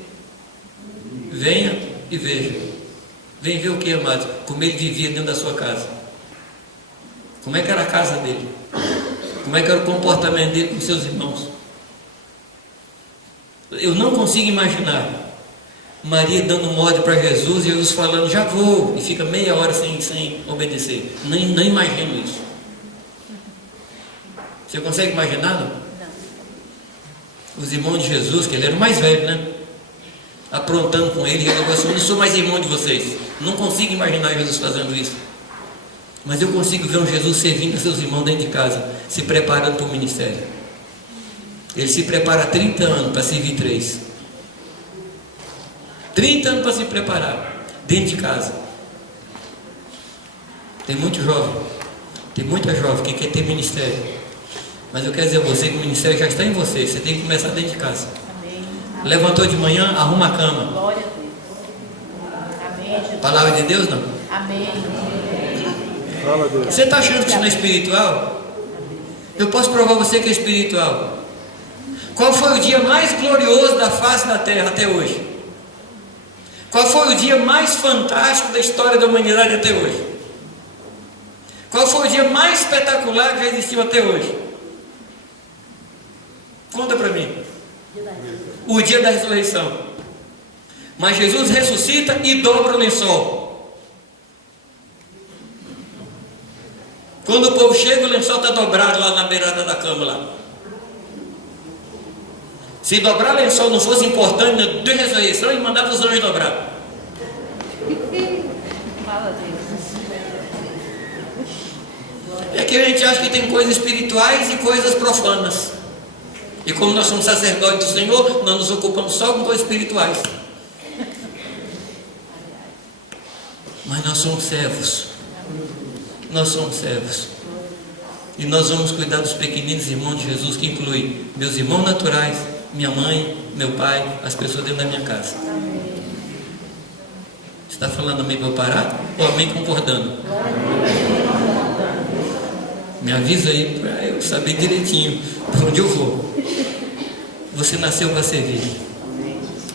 Venha e veja. Vem ver o que, amado? Como ele vivia dentro da sua casa. Como é que era a casa dele? Como é que era o comportamento dele com seus irmãos? Eu não consigo imaginar Maria dando morde para Jesus e Jesus falando, já vou, e fica meia hora sem obedecer. Não imagino isso. Você consegue imaginar? Não? Os irmãos de Jesus, que ele era o mais velho, né? Aprontando com ele, ele falou assim: eu não sou mais irmão de vocês. Não consigo imaginar Jesus fazendo isso. Mas eu consigo ver um Jesus servindo a seus irmãos dentro de casa, se preparando para o ministério. Ele se prepara há 30 anos para servir 3. 30 anos para se preparar, dentro de casa. Tem muito jovem, tem muita jovem que quer ter ministério. Mas eu quero dizer a você que o ministério já está em você. Você tem que começar dentro de casa. Amém. Levantou de manhã, arruma a cama. Glória a Deus. Amém. Palavra de Deus, não? Amém. Você está achando que isso não é espiritual? Eu posso provar a você que é espiritual. Qual foi o dia mais glorioso da face da terra até hoje? Qual foi o dia mais fantástico da história da humanidade até hoje? Qual foi o dia mais espetacular que já existiu até hoje? Conta para mim. O dia da ressurreição. Mas Jesus ressuscita e dobra o lençol. Quando o povo chega, o lençol está dobrado lá na beirada da cama lá. Se dobrar o lençol não fosse importante, de ressurreição, ele mandava os anjos dobrar. É que a gente acha que tem coisas espirituais e coisas profanas. E como nós somos sacerdotes do Senhor, nós nos ocupamos só com coisas espirituais. Mas nós somos servos. Nós somos servos. E nós vamos cuidar dos pequeninos irmãos de Jesus, que inclui meus irmãos naturais, minha mãe, meu pai, as pessoas dentro da minha casa. Você está falando amém para eu parar? Ou amém concordando? Me avisa aí para eu saber direitinho para onde eu vou. Você nasceu para servir.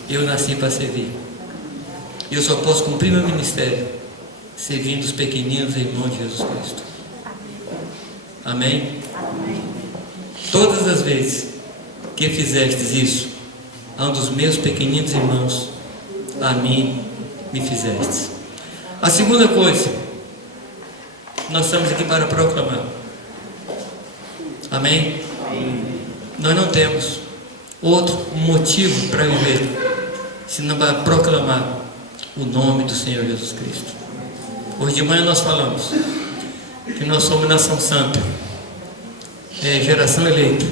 Eu nasci para servir. E eu só posso cumprir meu ministério servindo os pequeninos irmãos de Jesus Cristo. Amém? Todas as vezes que fizestes isso a um dos meus pequeninos irmãos, a mim me fizestes. A segunda coisa, nós estamos aqui para proclamar. Amém? Nós não temos outro motivo para viver senão para proclamar o nome do Senhor Jesus Cristo. Hoje de manhã nós falamos que nós somos nação santa, geração eleita,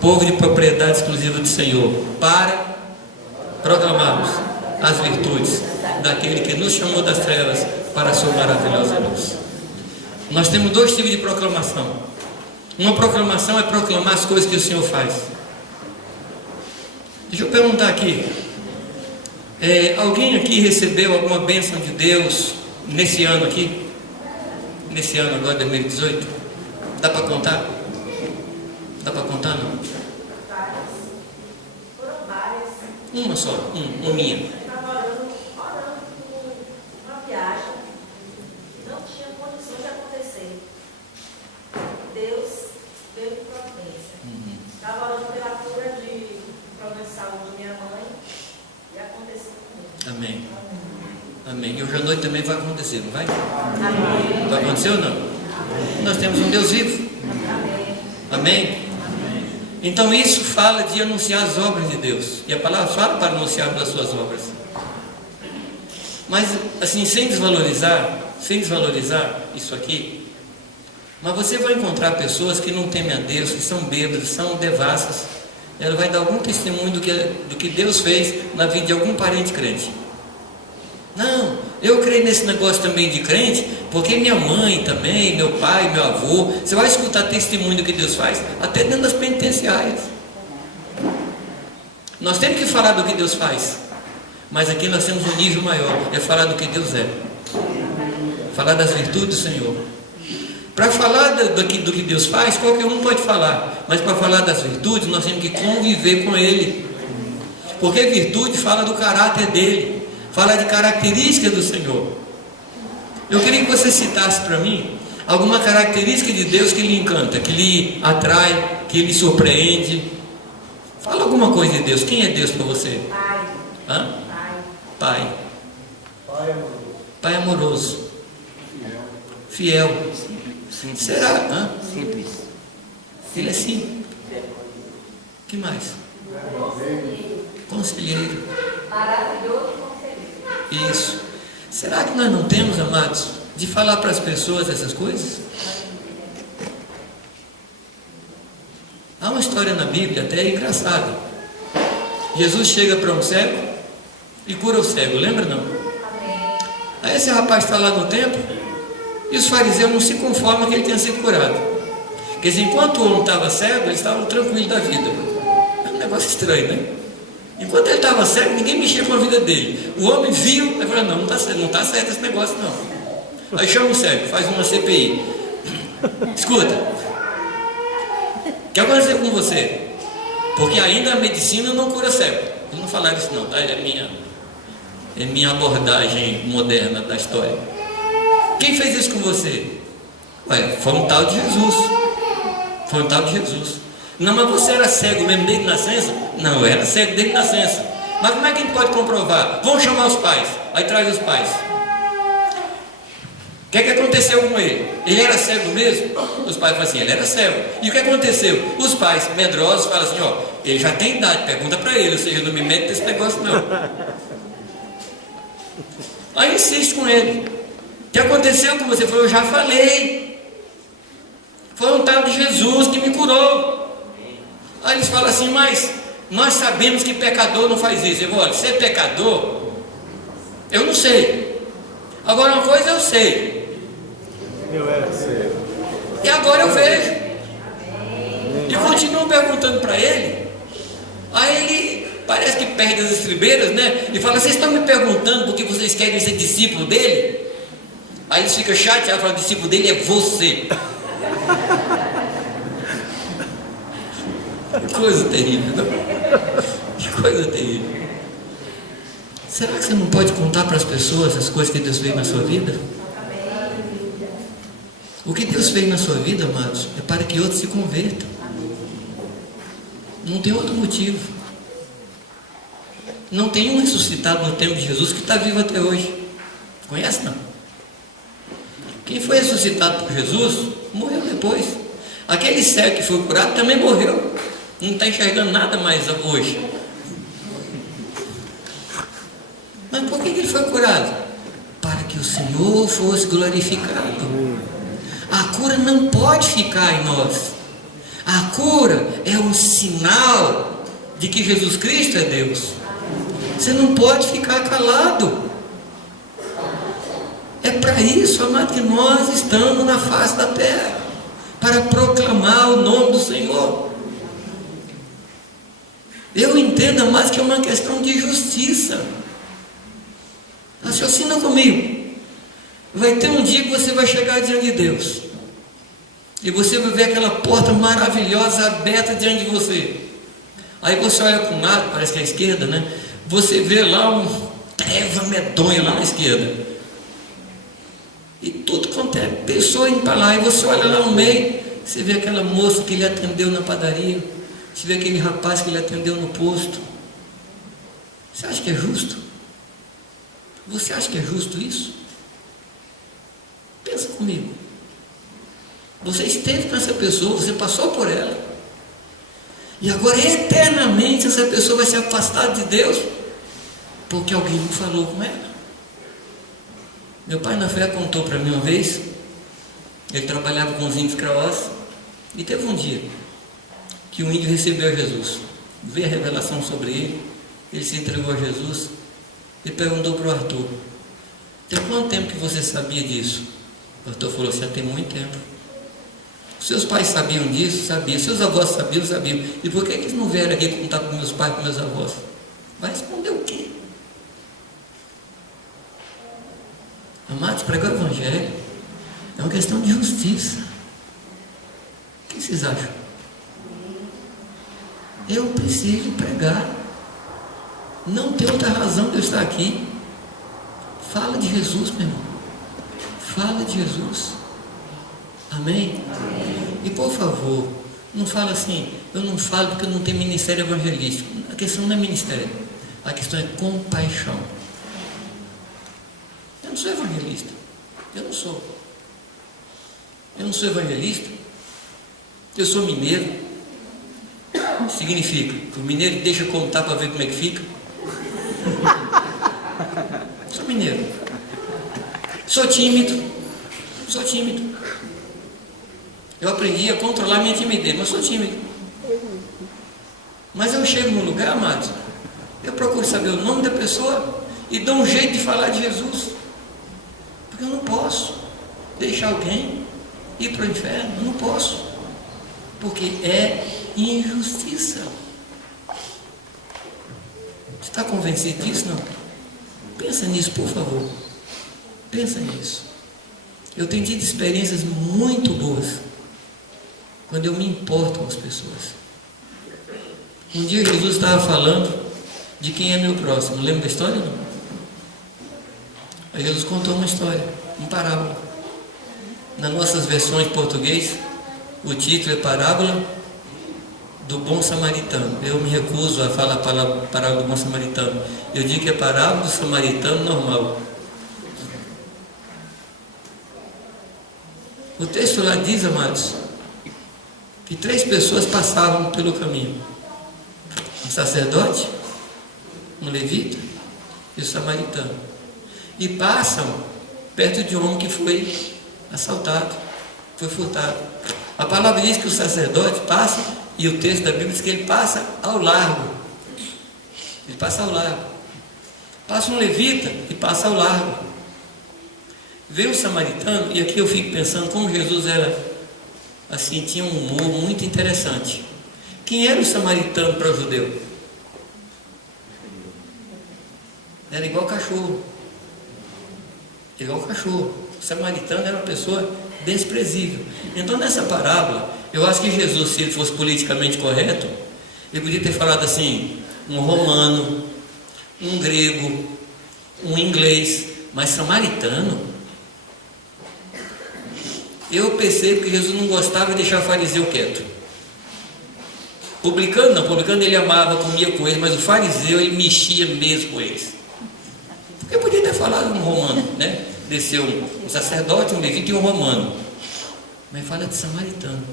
povo de propriedade exclusiva do Senhor, para proclamarmos as virtudes daquele que nos chamou das trevas para a sua maravilhosa luz. Nós temos 2 tipos de proclamação. Uma proclamação é proclamar as coisas que o Senhor faz. Deixa eu perguntar aqui, alguém aqui recebeu alguma bênção de Deus nesse ano aqui? Nesse ano agora, 2018? Dá para contar? Dá para contar, não? Várias. Foram várias. Uma só, uma minha. Eu estava orando por uma viagem que não tinha condições de acontecer. Deus veio com providência. Estava orando pela cura de problema de saúde de minha mãe e aconteceu comigo. Amém. Amém. E hoje à noite também vai acontecer, não vai? Amém. Vai acontecer ou não? Amém. Nós temos um Deus vivo. Amém? Então isso fala de anunciar as obras de Deus. E a palavra fala para anunciar as suas obras. Mas assim, sem desvalorizar isso aqui, Mas você vai encontrar pessoas que não temem a Deus, que são bêbadas, são devassas. Ela vai dar algum testemunho do que Deus fez na vida de algum parente crente. Não, eu creio nesse negócio também de crente, porque minha mãe também, meu pai, meu avô. Você vai escutar testemunho do que Deus faz, até dentro das penitenciárias. Nós temos que falar do que Deus faz, mas aqui nós temos um nível maior, é falar do que Deus é. Falar das virtudes do Senhor. Para falar do que Deus faz, qualquer um pode falar, mas para falar das virtudes, nós temos que conviver com Ele, porque virtude fala do caráter dele, fala de características do Senhor. Eu queria que você citasse para mim alguma característica de Deus que lhe encanta, que lhe atrai, que lhe surpreende. Fala alguma coisa de Deus. Quem é Deus para você? Pai. Hã? Pai. Pai. Pai amoroso. Fiel. Será? Hã? Simples. Ele é simples. Que mais? Conselheiro. Maravilhoso conselheiro. Isso. Será que nós não temos, amados, de falar para as pessoas essas coisas? Há uma história na Bíblia até engraçada. Jesus chega para um cego e cura o cego, lembra não? Aí esse rapaz está lá no templo e os fariseus não se conformam que ele tenha sido curado. Quer dizer, enquanto o homem estava cego, eles estavam tranquilos da vida. É um negócio estranho, né? Enquanto ele estava cego, ninguém mexia com a vida dele. O homem viu e falou: não está certo esse negócio não. Aí chama o cego, faz uma CPI. Escuta, o que aconteceu com você? Porque ainda a medicina não cura cego. Eu não falaram isso não, tá? É minha abordagem moderna da história. Quem fez isso com você? Ué, foi um tal de Jesus. Foi um tal de Jesus. Não, mas você era cego mesmo desde nascença? Não, eu era cego desde nascença. Mas como é que a gente pode comprovar? Vamos chamar os pais. Aí traz os pais. O que aconteceu com ele? Ele era cego mesmo? Os pais falam assim: ele era cego. E o que aconteceu? Os pais medrosos falam assim: ó, ele já tem idade, pergunta para ele, ou seja, não me mete nesse negócio não. Aí insiste com ele: o que aconteceu com você? Foi: eu já falei. Foi um tal de Jesus que me curou. Aí eles falam assim: mas nós sabemos que pecador não faz isso. Eu vou: olha, ser pecador, eu não sei. Agora uma coisa eu sei. Eu era cego. E agora eu vejo. E continuam perguntando para ele. Aí ele parece que perde as estribeiras, né? E fala: vocês estão me perguntando porque vocês querem ser discípulo dele? Aí eles ficam chateados e falam: o discípulo dele é você. Que coisa terrível, não? Que coisa terrível. Será que você não pode contar para as pessoas as coisas que Deus fez na sua vida? O que Deus fez na sua vida, amados, é para que outros se convertam. Não tem outro motivo. Não tem um ressuscitado no tempo de Jesus que está vivo até hoje. Conhece não? Quem foi ressuscitado por Jesus morreu depois. Aquele cego que foi curado também morreu. Não está enxergando nada mais hoje. Mas por que ele foi curado? Para que o Senhor fosse glorificado. A cura não pode ficar em nós. A cura é um sinal de que Jesus Cristo é Deus. Você não pode ficar calado. É para isso, amado, que nós estamos na face da terra, para proclamar o nome do Senhor. Eu entendo mais que é uma questão de justiça. Raciocina comigo. Vai ter um dia que você vai chegar diante de Deus e você vai ver aquela porta maravilhosa aberta diante de você. Aí você olha para um lado, parece que é a esquerda, né? Você vê lá um treva medonha lá na esquerda. E tudo quanto é pessoa indo para lá. E você olha lá no meio, você vê aquela moça que lhe atendeu na padaria, você vê aquele rapaz que lhe atendeu no posto. Você acha que é justo? Você acha que é justo isso? Pensa comigo. Você esteve com essa pessoa, você passou por ela, e agora eternamente essa pessoa vai se afastar de Deus porque alguém não falou com ela. Meu pai na fé contou para mim uma vez Ele trabalhava com os índios Kraós e teve um dia que o índio recebeu Jesus, veio a revelação sobre ele, ele se entregou a Jesus e perguntou para o Arthur: tem quanto tempo que você sabia disso? O Arthur falou assim: tem muito tempo. Seus pais sabiam disso? Sabiam. Seus avós sabiam? Sabiam. E por que eles não vieram aqui contar para meus pais e para meus avós? Vai responder o quê? Amados, pregar o Evangelho é uma questão de justiça. O que vocês acham? Eu preciso pregar. Não tem outra razão de eu estar aqui. Fala de Jesus, meu irmão. Fala de Jesus. Amém? Amém? E por favor, não fala assim: eu não falo porque eu não tenho ministério evangelístico. A questão não é ministério, a questão é compaixão. Eu não sou evangelista. Eu não sou. Eu não sou evangelista. Eu sou mineiro. Significa que o mineiro deixa contar para ver como é que fica. Sou mineiro. Sou tímido. Sou tímido. Eu aprendi a controlar minha timidez, mas sou tímido. Mas eu chego num lugar, amados, eu procuro saber o nome da pessoa e dou um jeito de falar de Jesus. Porque eu não posso deixar alguém ir para o inferno. Eu não posso. Porque é injustiça. Você está convencido disso? Não? Pensa nisso, por favor. Pensa nisso. Eu tenho tido experiências muito boas quando eu me importo com as pessoas. Um dia Jesus estava falando de quem é meu próximo. Lembra da história? Não? Aí Jesus contou uma história, uma parábola. Nas nossas versões em português, o título é Parábola do Bom Samaritano. Eu me recuso a falar a parábola do Bom Samaritano. Eu digo que é Parábola do Samaritano normal. O texto lá diz, amados, que 3 pessoas passavam pelo caminho: um sacerdote, um levita e o samaritano. E passam perto de um homem que foi assaltado, foi furtado. A palavra diz que o sacerdote passa, e o texto da Bíblia diz que ele passa ao largo. Ele passa ao largo. Passa um levita e passa ao largo. Veio o samaritano, e aqui eu fico pensando como Jesus era assim, tinha um humor muito interessante. Quem era o samaritano para o judeu? Era igual cachorro. Igual cachorro. O samaritano era uma pessoa desprezível. Então, nessa parábola, eu acho que Jesus, se ele fosse politicamente correto, ele podia ter falado assim: um romano, um grego, um inglês, mas samaritano. Eu percebo que Jesus não gostava de deixar o fariseu quieto. Publicano não, publicano ele amava, comia com eles, mas o fariseu ele mexia mesmo com eles. Eu podia ter falado um romano, né? Desceu um sacerdote, um levita e um romano. Mas fala de samaritano,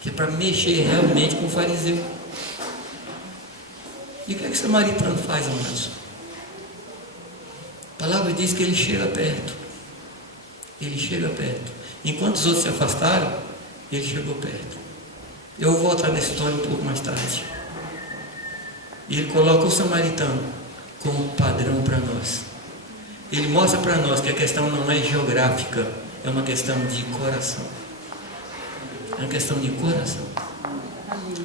que é para mexer realmente com o fariseu. E o que é que o samaritano faz, amados? A palavra diz que ele chega perto. Ele chega perto. Enquanto os outros se afastaram, ele chegou perto. Eu vou voltar nessa história um pouco mais tarde. E ele coloca o samaritano como padrão para nós. Ele mostra para nós que a questão não é geográfica, é uma questão de coração. É uma questão de coração.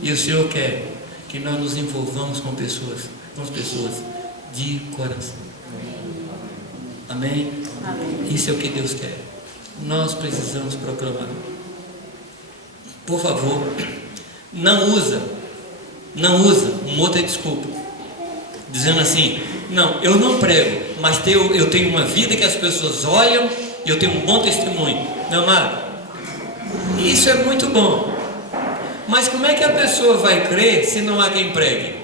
E o Senhor quer que nós nos envolvamos com as pessoas de coração. Amém? Amém? Isso é o que Deus quer. Nós precisamos proclamar. Por favor, não usa uma outra desculpa, dizendo assim: não, eu não prego, mas eu tenho uma vida que as pessoas olham e eu tenho um bom testemunho. Meu amado, isso é muito bom, mas como é que a pessoa vai crer se não há quem pregue?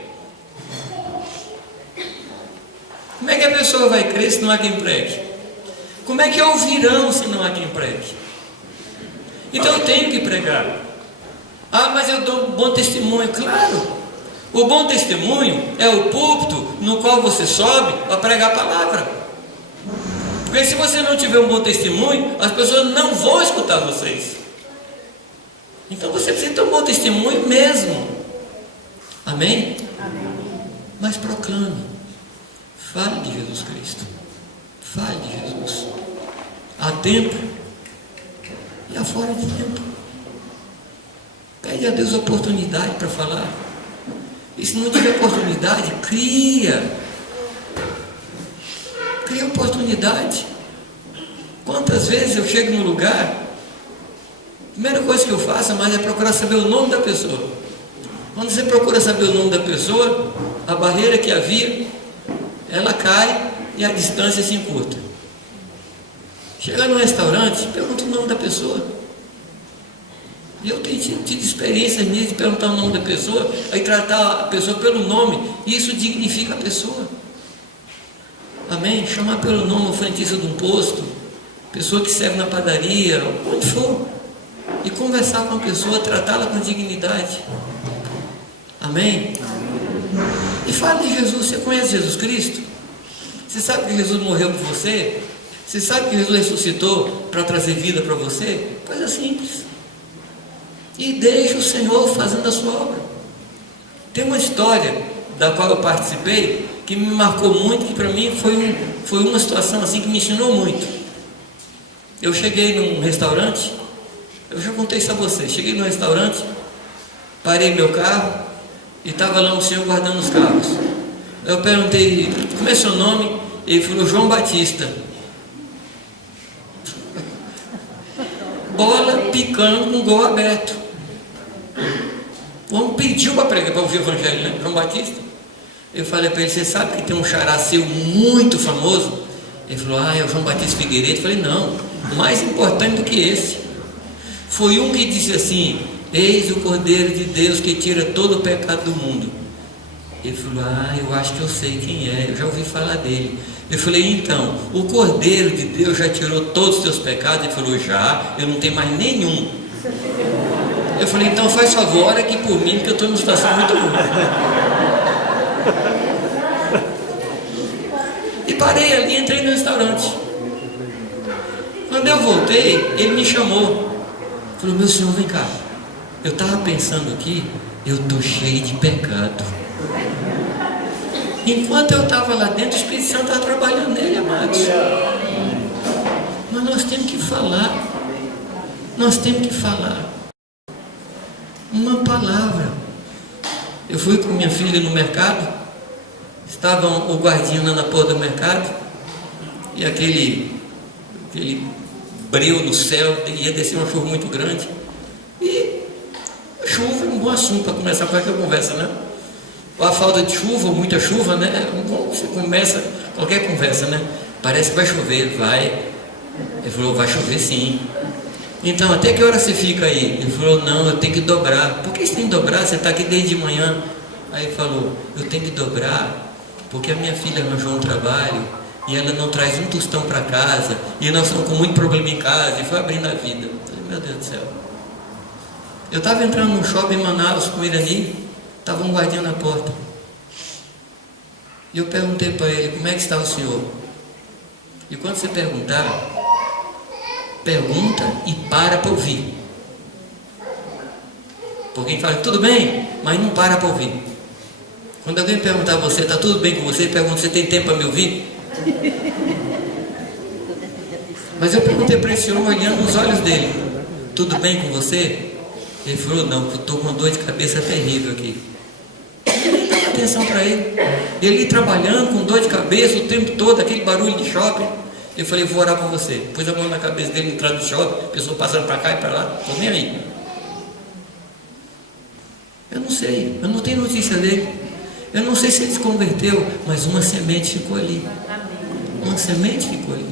Como é que a pessoa vai crer se não há quem pregue? Como é que ouvirão se não há quem pregue? Então eu tenho que pregar. Ah, mas eu dou um bom testemunho. Claro, o bom testemunho é o púlpito no qual você sobe para pregar a palavra. Porque se você não tiver um bom testemunho, as pessoas não vão escutar vocês. Então você precisa ter um bom testemunho mesmo. Amém? Amém. Mas proclame. Fale de Jesus Cristo. Fale de Jesus. Há tempo e há fora de tempo. Pede a Deus oportunidade para falar. E se não tiver oportunidade, cria oportunidade. Quantas vezes eu chego num lugar, a primeira coisa que eu faço é procurar saber o nome da pessoa. Quando você procura saber o nome da pessoa, a barreira que havia, ela cai e a distância se encurta. Chega num restaurante, pergunta o nome da pessoa. E eu tenho tido experiências nisso, de perguntar o nome da pessoa, aí tratar a pessoa pelo nome, e isso dignifica a pessoa. Amém? Chamar pelo nome o frentista de um posto, pessoa que serve na padaria, onde for, e conversar com a pessoa, tratá-la com dignidade. Amém? E fale de Jesus. Você conhece Jesus Cristo? Você sabe que Jesus morreu por você? Você sabe que Jesus ressuscitou para trazer vida para você? Coisa simples. E deixe o Senhor fazendo a sua obra. Tem uma história da qual eu participei que me marcou muito, que para mim foi uma situação assim que me ensinou muito. Eu cheguei num restaurante, eu já contei isso a vocês. Cheguei num restaurante, parei meu carro e estava lá um senhor guardando os carros. Eu perguntei, como é seu nome? Ele falou, João Batista. Bola picando com gol aberto. O homem pediu para pregar, para ouvir o evangelho, né? João Batista. Eu falei para ele, você sabe que tem um xará seu muito famoso? Ele falou, é o João Batista Figueiredo. Eu falei, não, mais importante do que esse. Foi um que disse assim, eis o Cordeiro de Deus que tira todo o pecado do mundo. Ele falou, eu acho que eu sei quem é, eu já ouvi falar dele. Eu falei, então, o Cordeiro de Deus já tirou todos os teus pecados? Ele falou, já, eu não tenho mais nenhum. Eu falei, então faz favor, ora aqui por mim, porque eu estou numa situação muito ruim. E parei ali, entrei no restaurante. Quando eu voltei, ele me chamou. Falou, meu senhor, vem cá. Eu estava pensando aqui, eu estou cheio de pecado. Enquanto eu estava lá dentro, o Espírito Santo estava trabalhando nele, amados. Mas nós temos que falar. Nós temos que falar. Uma palavra. Eu fui com minha filha no mercado. Estava o guardinha lá na porta do mercado. E aquele breu no céu. Ia descer uma chuva muito grande. E chuva é um bom assunto para começar qualquer conversa, né? Ou a falta de chuva, ou muita chuva, né? Você começa qualquer conversa, né? Parece que vai chover, vai. Ele falou, vai chover sim. Então, até que hora você fica aí? Ele falou, não, eu tenho que dobrar. Por que você tem que dobrar? Você está aqui desde de manhã. Aí ele falou, eu tenho que dobrar porque a minha filha arranjou um trabalho e ela não traz um tostão para casa e nós estamos com muito problema em casa. E foi abrindo a vida. Eu falei, meu Deus do céu. Eu estava entrando no shopping em Manaus com ele ali, estava um guardinha na porta. E eu perguntei para ele, como é que está o senhor? E quando você perguntar, pergunta e para ouvir. Porque ele fala, tudo bem, mas não para ouvir. Quando alguém perguntar a você, está tudo bem com você? Pergunta, você tem tempo para me ouvir? Mas eu perguntei para esse homem, olhando nos olhos dele, tudo bem com você? Ele falou, não, estou com uma dor de cabeça terrível aqui. Eu dei atenção para ele. Ele trabalhando com dor de cabeça o tempo todo, aquele barulho de shopping. Eu falei, vou orar por você. Pus a mão na cabeça dele, entrando no shopping, a pessoa passando para cá e para lá, estou nem aí. Eu não sei, eu não tenho notícia dele. Eu não sei se ele se converteu, mas uma semente ficou ali. Uma semente ficou ali.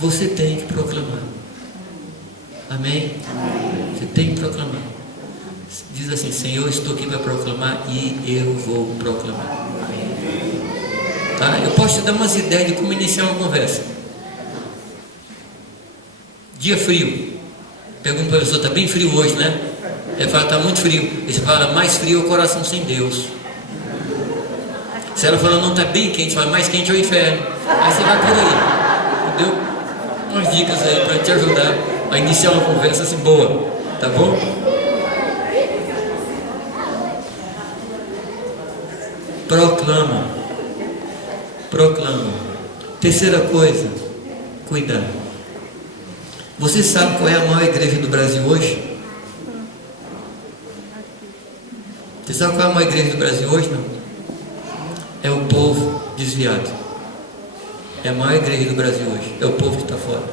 Você tem que proclamar. Amém? Você tem que proclamar. Diz assim, Senhor, estou aqui para proclamar e eu vou proclamar. Tá? Eu posso te dar umas ideias de como iniciar uma conversa. Dia frio. Pergunta para a pessoa, está bem frio hoje, né? Ele fala, está muito frio. Ele fala, mais frio é o coração sem Deus. Se ela fala, não, está bem quente, fala, mais quente é o inferno. Aí você vai por aí. deu umas dicas aí para te ajudar a iniciar uma conversa assim boa, tá bom? Proclama. Terceira coisa, cuidar. Você sabe qual é a maior igreja do Brasil hoje? Você sabe qual é a maior igreja do Brasil hoje? Não? É o povo desviado. É a maior igreja do Brasil hoje. É o povo que está fora.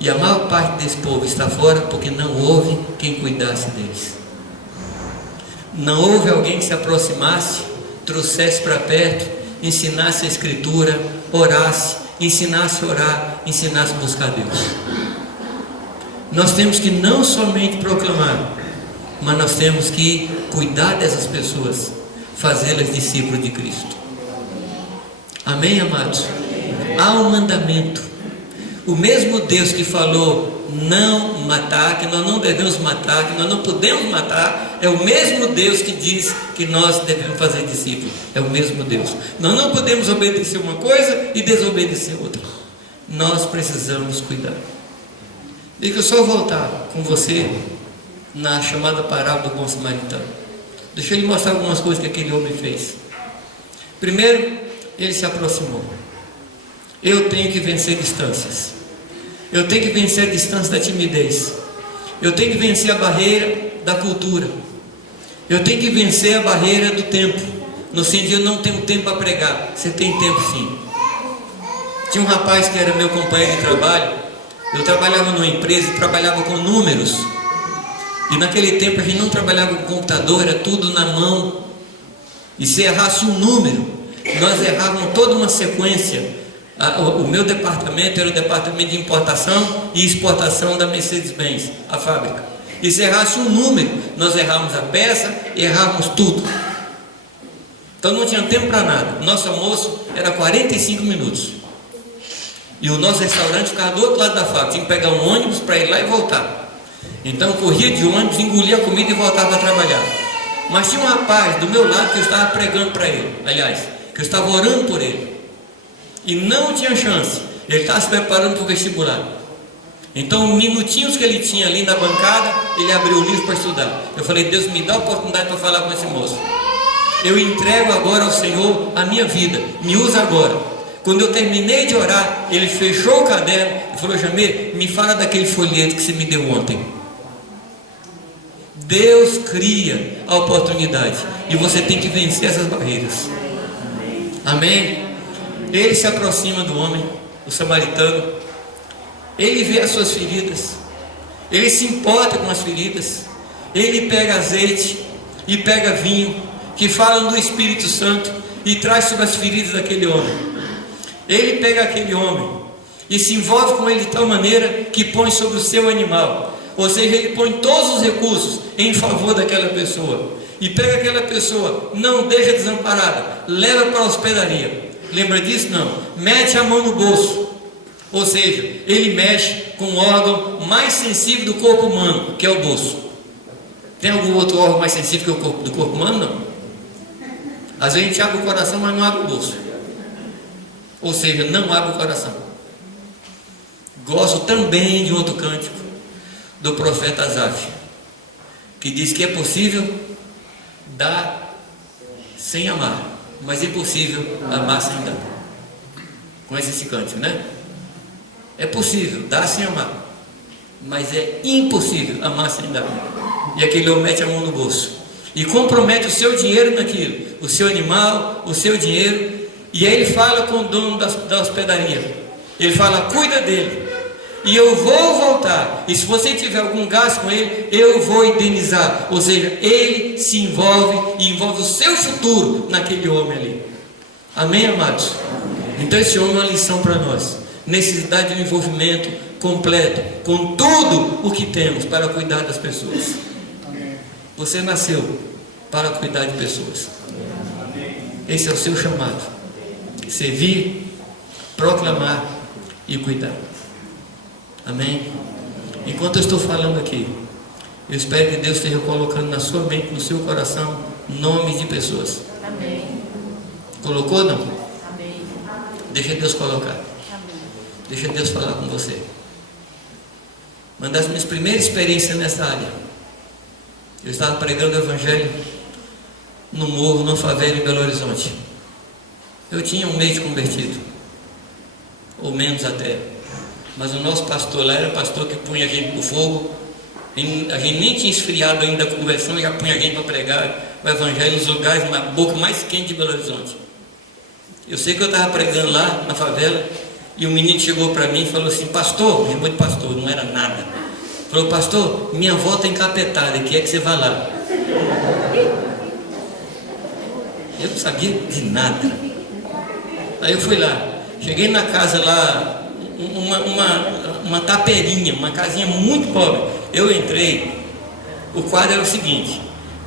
E a maior parte desse povo está fora porque não houve quem cuidasse deles. Não houve alguém que se aproximasse, trouxesse para perto, ensinasse a escritura, orasse, ensinasse a orar, ensinasse a buscar Deus. Nós temos que não somente proclamar, mas nós temos que cuidar dessas pessoas, fazê-las discípulos de Cristo. Amém, amados? Há um mandamento. O mesmo Deus que falou não matar, que nós não devemos matar, que nós não podemos matar, é o mesmo Deus que diz que nós devemos fazer discípulos. É o mesmo Deus. Nós não podemos obedecer uma coisa e desobedecer outra. Nós precisamos cuidar. Deixa eu só voltar com você na chamada parábola do bom samaritano. Deixa eu lhe mostrar algumas coisas que aquele homem fez. Primeiro, ele se aproximou. Eu tenho que vencer distâncias. Eu tenho que vencer a distância da timidez. Eu tenho que vencer a barreira da cultura. Eu tenho que vencer a barreira do tempo. No sentido, eu não tenho tempo para pregar. Você tem tempo sim. Tinha um rapaz que era meu companheiro de trabalho. Eu trabalhava numa empresa e trabalhava com números. E naquele tempo a gente não trabalhava com computador, era tudo na mão. E se errasse um número, nós errávamos toda uma sequência. O meu departamento era o departamento de importação e exportação da Mercedes-Benz, a fábrica. E se errasse um número, nós errávamos a peça e errávamos tudo. Então não tinha tempo para nada. Nosso almoço era 45 minutos. E o nosso restaurante ficava do outro lado da fábrica. Tinha que pegar um ônibus para ir lá e voltar. Então eu corria de ônibus, engolia a comida e voltava a trabalhar. Mas tinha um rapaz do meu lado que eu estava pregando para ele. Aliás, que eu estava orando por ele. E não tinha chance. Ele estava se preparando para o vestibular. Então, minutinhos que ele tinha ali na bancada, ele abriu o livro para estudar. Eu falei, Deus, me dá a oportunidade para falar com esse moço. Eu entrego agora ao Senhor a minha vida. Me usa agora. Quando eu terminei de orar, ele fechou o caderno e falou, Jamir, me fala daquele folheto que você me deu ontem. Deus cria a oportunidade. E você tem que vencer essas barreiras. Amém? Ele se aproxima do homem, o samaritano. Ele vê as suas feridas. Ele se importa com as feridas. Ele pega azeite e pega vinho, que falam do Espírito Santo, e traz sobre as feridas daquele homem. Ele pega aquele homem e se envolve com ele de tal maneira que põe sobre o seu animal. Ou seja, ele põe todos os recursos em favor daquela pessoa. E pega aquela pessoa, não deixa desamparada, leva para a hospedaria. Lembra disso? Não. Mete a mão no bolso. Ou seja, ele mexe com o órgão mais sensível do corpo humano, que é o bolso. Tem algum outro órgão mais sensível que o corpo, do corpo humano? Não. Às vezes a gente abre o coração, mas não abre o bolso. Ou seja, não abre o coração. Gosto também de outro cântico do profeta Asaf, que diz que é possível dar sem amar, mas é impossível amar sem dar. Conhece esse cântico, né? É possível dar sem amar, mas é impossível amar sem dar. E aquele homem mete a mão no bolso e compromete o seu dinheiro naquilo, o seu animal, o seu dinheiro. E aí ele fala com o dono da hospedaria. Ele fala, cuida dele, e eu vou voltar, e se você tiver algum gasto com ele, eu vou indenizar. Ou seja, ele se envolve e envolve o seu futuro naquele homem ali. Amém, amados? Então esse homem é uma lição para nós. Necessidade de um envolvimento completo com tudo o que temos para cuidar das pessoas. Você nasceu para cuidar de pessoas. Esse é o seu chamado: servir, proclamar e cuidar. Amém? Enquanto eu estou falando aqui, eu espero que Deus esteja colocando na sua mente, no seu coração, nomes de pessoas. Amém. Colocou ou não? Amém. Deixa Deus colocar. Amém. Deixa Deus falar com você. Uma das minhas primeiras experiências nessa área. Eu estava pregando o Evangelho no morro, numa favela em Belo Horizonte. Eu tinha um mês de convertido, ou menos até. Mas o nosso pastor lá era pastor que punha a gente no fogo. A gente nem tinha esfriado ainda a conversão, já punha a gente para pregar o Evangelho nos lugares, na boca mais quente de Belo Horizonte. Eu sei que eu estava pregando lá na favela, e o menino chegou para mim e falou assim: pastor, me chamou de pastor, não era nada. Falou: pastor, minha avó está encapetada, quer que você vá lá. Eu não sabia de nada. Aí eu fui lá, cheguei na casa lá, uma taperinha, uma casinha muito pobre. Eu entrei, o quadro era o seguinte: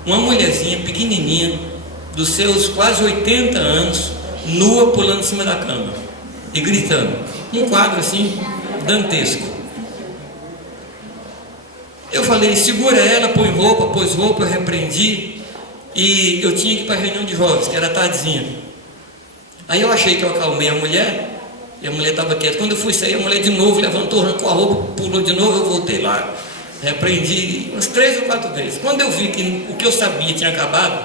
uma mulherzinha pequenininha, dos seus quase 80 anos, nua, pulando em cima da cama e gritando. Um quadro assim, dantesco. Eu falei: segura ela, põe roupa, pôs roupa, eu repreendi. E eu tinha que ir para a reunião de jovens, que era tardezinha. Aí eu achei que eu acalmei a mulher, e a mulher estava quieta. Quando eu fui sair, a mulher de novo levantou, arrancou a roupa, pulou de novo. Eu voltei lá, repreendi umas 3 ou 4 vezes. Quando eu vi que o que eu sabia tinha acabado,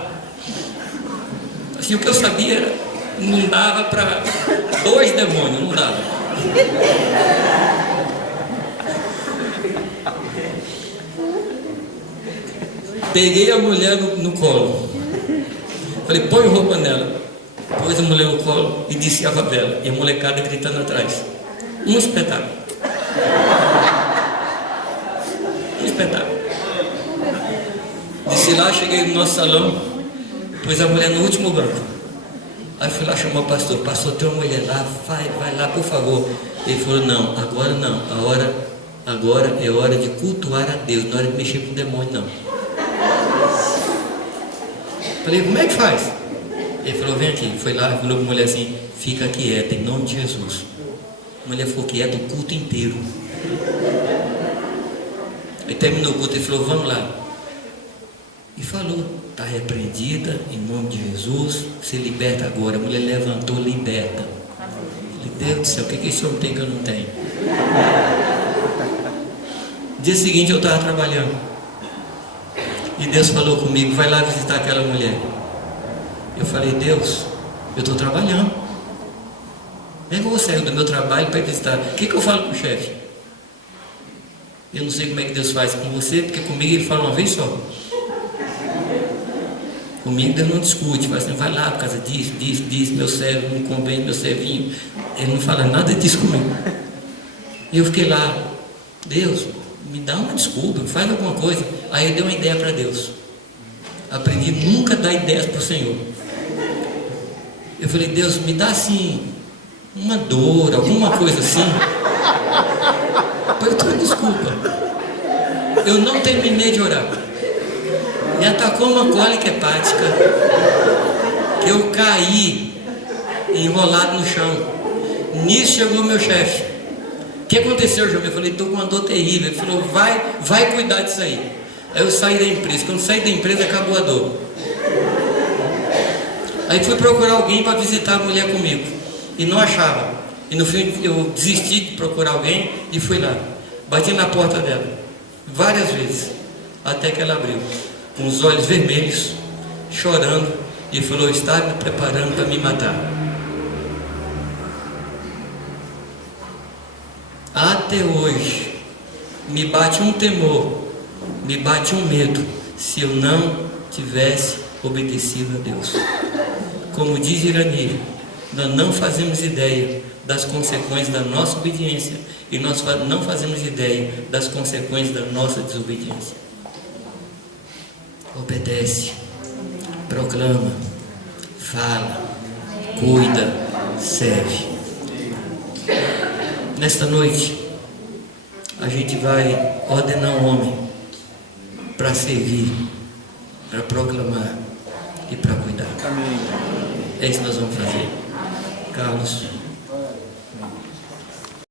assim, o que eu sabia era, não dava para 2 demônios, não dava. Peguei a mulher no colo, falei: põe roupa nela. Pôs a mulher no colo e disse a favela, e a molecada gritando atrás. Um espetáculo. Um espetáculo. Desci lá, cheguei no nosso salão, pôs a mulher no último banco. Aí fui lá chamar o pastor: pastor, tem uma mulher lá, vai lá, por favor. Ele falou: não, agora é hora de cultuar a Deus, não é hora de mexer com o demônio, não. Falei: como é que faz? Ele falou: vem aqui. Foi lá, falou para a mulher assim: fica quieta, em nome de Jesus. A mulher ficou quieta o culto inteiro. Aí terminou o culto, ele falou: vamos lá. E falou: está repreendida, em nome de Jesus, se liberta agora. A mulher levantou, liberta. Falei: Deus do céu, o que esse homem tem que eu não tenho? Dia seguinte eu estava trabalhando, e Deus falou comigo: vai lá visitar aquela mulher. Eu falei: Deus, eu estou trabalhando. Nem que eu vou sair do meu trabalho para ir visitar. O que eu falo com o chefe? Eu não sei como é que Deus faz com você, porque comigo ele fala uma vez só. Comigo Deus não discute, fala assim: vai lá por causa disso, meu servo, me convém, meu servinho. Ele não fala nada disso comigo. E eu fiquei lá: Deus, me dá uma desculpa, faz alguma coisa. Aí eu dei uma ideia para Deus. Aprendi nunca a dar ideias para o Senhor. Eu falei: Deus, me dá assim uma dor, alguma coisa assim. Eu tenho desculpa. Eu não terminei de orar. Me atacou uma cólica hepática, que eu caí enrolado no chão. Nisso chegou meu chefe. O que aconteceu, João? Eu falei: estou com uma dor terrível. Ele falou: vai cuidar disso aí. Aí eu saí da empresa. Quando saí da empresa, acabou a dor. Aí fui procurar alguém para visitar a mulher comigo, e não achava. E no fim eu desisti de procurar alguém e fui lá. Bati na porta dela várias vezes, até que ela abriu, com os olhos vermelhos, chorando, e falou: estava me preparando para me matar. Até hoje me bate um temor, me bate um medo, se eu não tivesse obedecido a Deus. Como diz Irani, nós não fazemos ideia das consequências da nossa obediência, e nós não fazemos ideia das consequências da nossa desobediência. Obedece, proclama, fala, cuida, serve. Nesta noite, a gente vai ordenar um homem para servir, para proclamar e para cuidar. Amém. É isso que nós vamos fazer. Carlos.